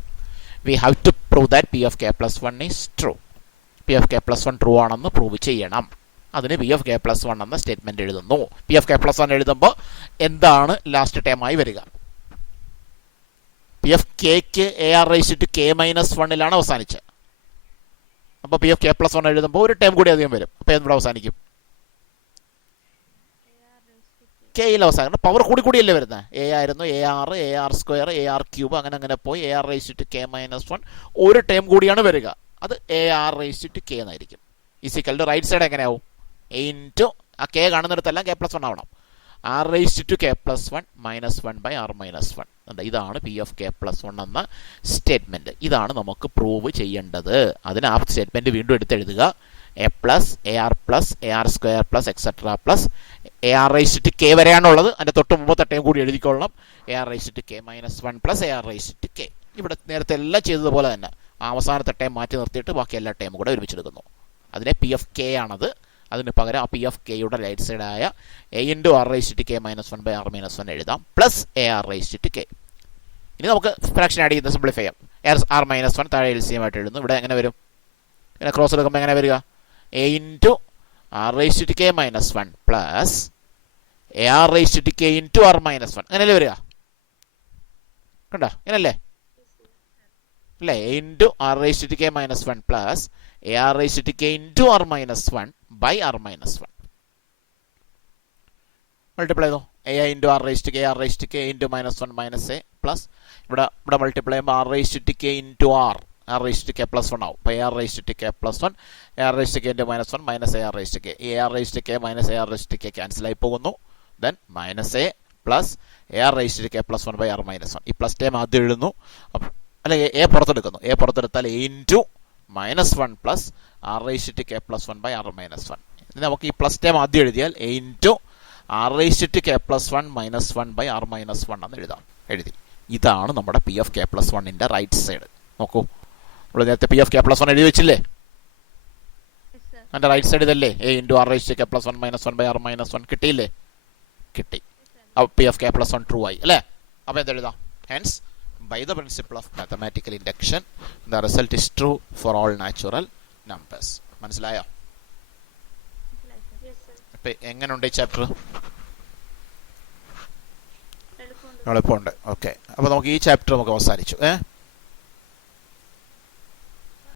We have to prove that P F k plus 1 is true. P F k plus 1 true ആണെന്ന് പ്രൂവ് ചെയ്യണം. അതിന് പി എഫ് കെ പ്ലസ് 1 എന്ന സ്റ്റേറ്റ്മെന്റ് എഴുതുന്നു. പി എഫ് കെ പ്ലസ് 1 എഴുതുമ്പോൾ എന്താണ് ലാസ്റ്റ് ടേമായി വരിക? പി എഫ് കെക്ക് a r raise to k minus 1 അവസാനിച്ചത്. അപ്പോൾ പി എഫ് കെ പ്ലസ് 1 എഴുതുമ്പോൾ ഒരു ടേം കൂടി അധികം വരും. അപ്പോൾ എന്തുകൂടെ അവസാനിക്കും? കെയിൽ അവസാനം. പവർ കൂടിയല്ലേ വരുന്നത്. എ ആയിരുന്നു a r square a r cube അങ്ങനെ പോയി a r raise to k minus 1 ഒരു ടേം കൂടിയാണ് വരിക. അത് a r raise to k എന്നായിരിക്കും. ഈസിക്കൽ ടു റൈറ്റ് സൈഡ് എങ്ങനെയാവും? എ ഇൻറ്റു ആ കെ കാണുന്നിടത്തെല്ലാം കെ പ്ലസ് 1 ആവണം. R raise to k plus 1 minus 1 by r minus 1. ഇതാണ് പി എഫ് കെ പ്ലസ് 1 എന്ന സ്റ്റേറ്റ്മെന്റ്. ഇതാണ് നമുക്ക് പ്രൂവ് ചെയ്യേണ്ടത്. അതിന് ആ സ്റ്റേറ്റ്മെന്റ് വീണ്ടും എടുത്തെഴുതുക. A plus a r square plus etcetera plus a r raise to k വരെയാണുള്ളത്. അതിൻ്റെ തൊട്ട് മുമ്പത്തെ ടൈം കൂടി എഴുതിക്കൊള്ളണം. A r raise to k minus 1 plus a r raise to k. ഇവിടെ നേരത്തെ എല്ലാം ചെയ്തതുപോലെ തന്നെ ആ അവസാനത്തെ ടൈം മാറ്റി നിർത്തിയിട്ട് ബാക്കി എല്ലാ ടൈമും കൂടെ ഒരുമിച്ചെടുക്കുന്നു. അതിനെ പി എഫ് കെ ആണത്. അതിന് പകരം ആ പി എഫ് കെയുടെ റൈറ്റ് സൈഡായ a into r raise to k minus 1 by r minus 1 എഴുതാം plus a r raise to k. ഇനി നമുക്ക് ഫ്രാക്ഷൻ ആഡ് ചെയ്യുന്നത് സിംപ്ലിഫൈ ചെയ്യാം. ആർ മൈനസ് 1 താഴെ എൽ സി എം ആയിട്ട് എഴുതുന്നു. ഇവിടെ എങ്ങനെ വരും? ഇങ്ങനെ ക്രോസ് എടുക്കുമ്പോൾ എങ്ങനെ വരിക? A into r raise to k minus 1 plus a r raise to k into r minus 1 അങ്ങനെയല്ലേ വരിക? കണ്ടോ? ഇങ്ങനല്ലേ അല്ലേ? A into r raise to k minus 1 plus a r raise to k into r minus 1 by r minus 1. Multiply ചെയ്തോ. A into r raise to k into minus 1 minus a plus ഇവിടെ മൾട്ടിപ്ലൈ ചെയ്യുമ്പോൾ r raise to k into r raise to k plus 1 ആവും. അപ്പോൾ a r raise to k plus 1 a r raise to k into minus 1 minus a r raise to k. A r raise to k minus a r raise to k ക്യാൻസലായി പോകുന്നു. Then minus a plus a r raise to k plus 1 by r minus 1. ഈ പ്ലസ് ടൈം ആദ്യം എഴുതുന്നു. അല്ലെങ്കിൽ എ പുറത്തെടുക്കുന്നു. എ പുറത്തെടുത്താൽ a into minus 1 plus r raise to k plus 1 by r minus 1. ഇനി നമുക്ക് ഈ പ്ലസ് ടൈം ആദ്യം എഴുതിയാൽ a into r raise to k plus 1 minus 1 by r minus 1 എന്ന് എഴുതി. ഇതാണ് നമ്മുടെ പി എഫ് കെ പ്ലസ് 1ൻ്റെ റൈറ്റ് സൈഡ്. നോക്കൂ, നമ്മൾ നേരത്തെ പി എഫ് കെ പ്ലസ് 1 എഴുതി വെച്ചില്ലേ? അതിൻ്റെ റൈറ്റ് സൈഡ് ഇതല്ലേ? A into r raise to k plus 1 minus 1 by r minus 1 കിട്ടിയില്ലേ? കിട്ടി. അപ്പോൾ p F k plus 1 true ആയി അല്ലേ? അപ്പോൾ എന്തെഴുതാം? Hence by the principle of mathematical induction the result is true for all natural numbers. മനസ്സിലായോ? ഇപ്പം എങ്ങനെയുണ്ട് ഈ ചാപ്റ്റർ? എളുപ്പമുണ്ട്. ഓക്കെ, അപ്പോൾ നമുക്ക് ഈ ചാപ്റ്റർ നമുക്ക് അവസാനിച്ചു.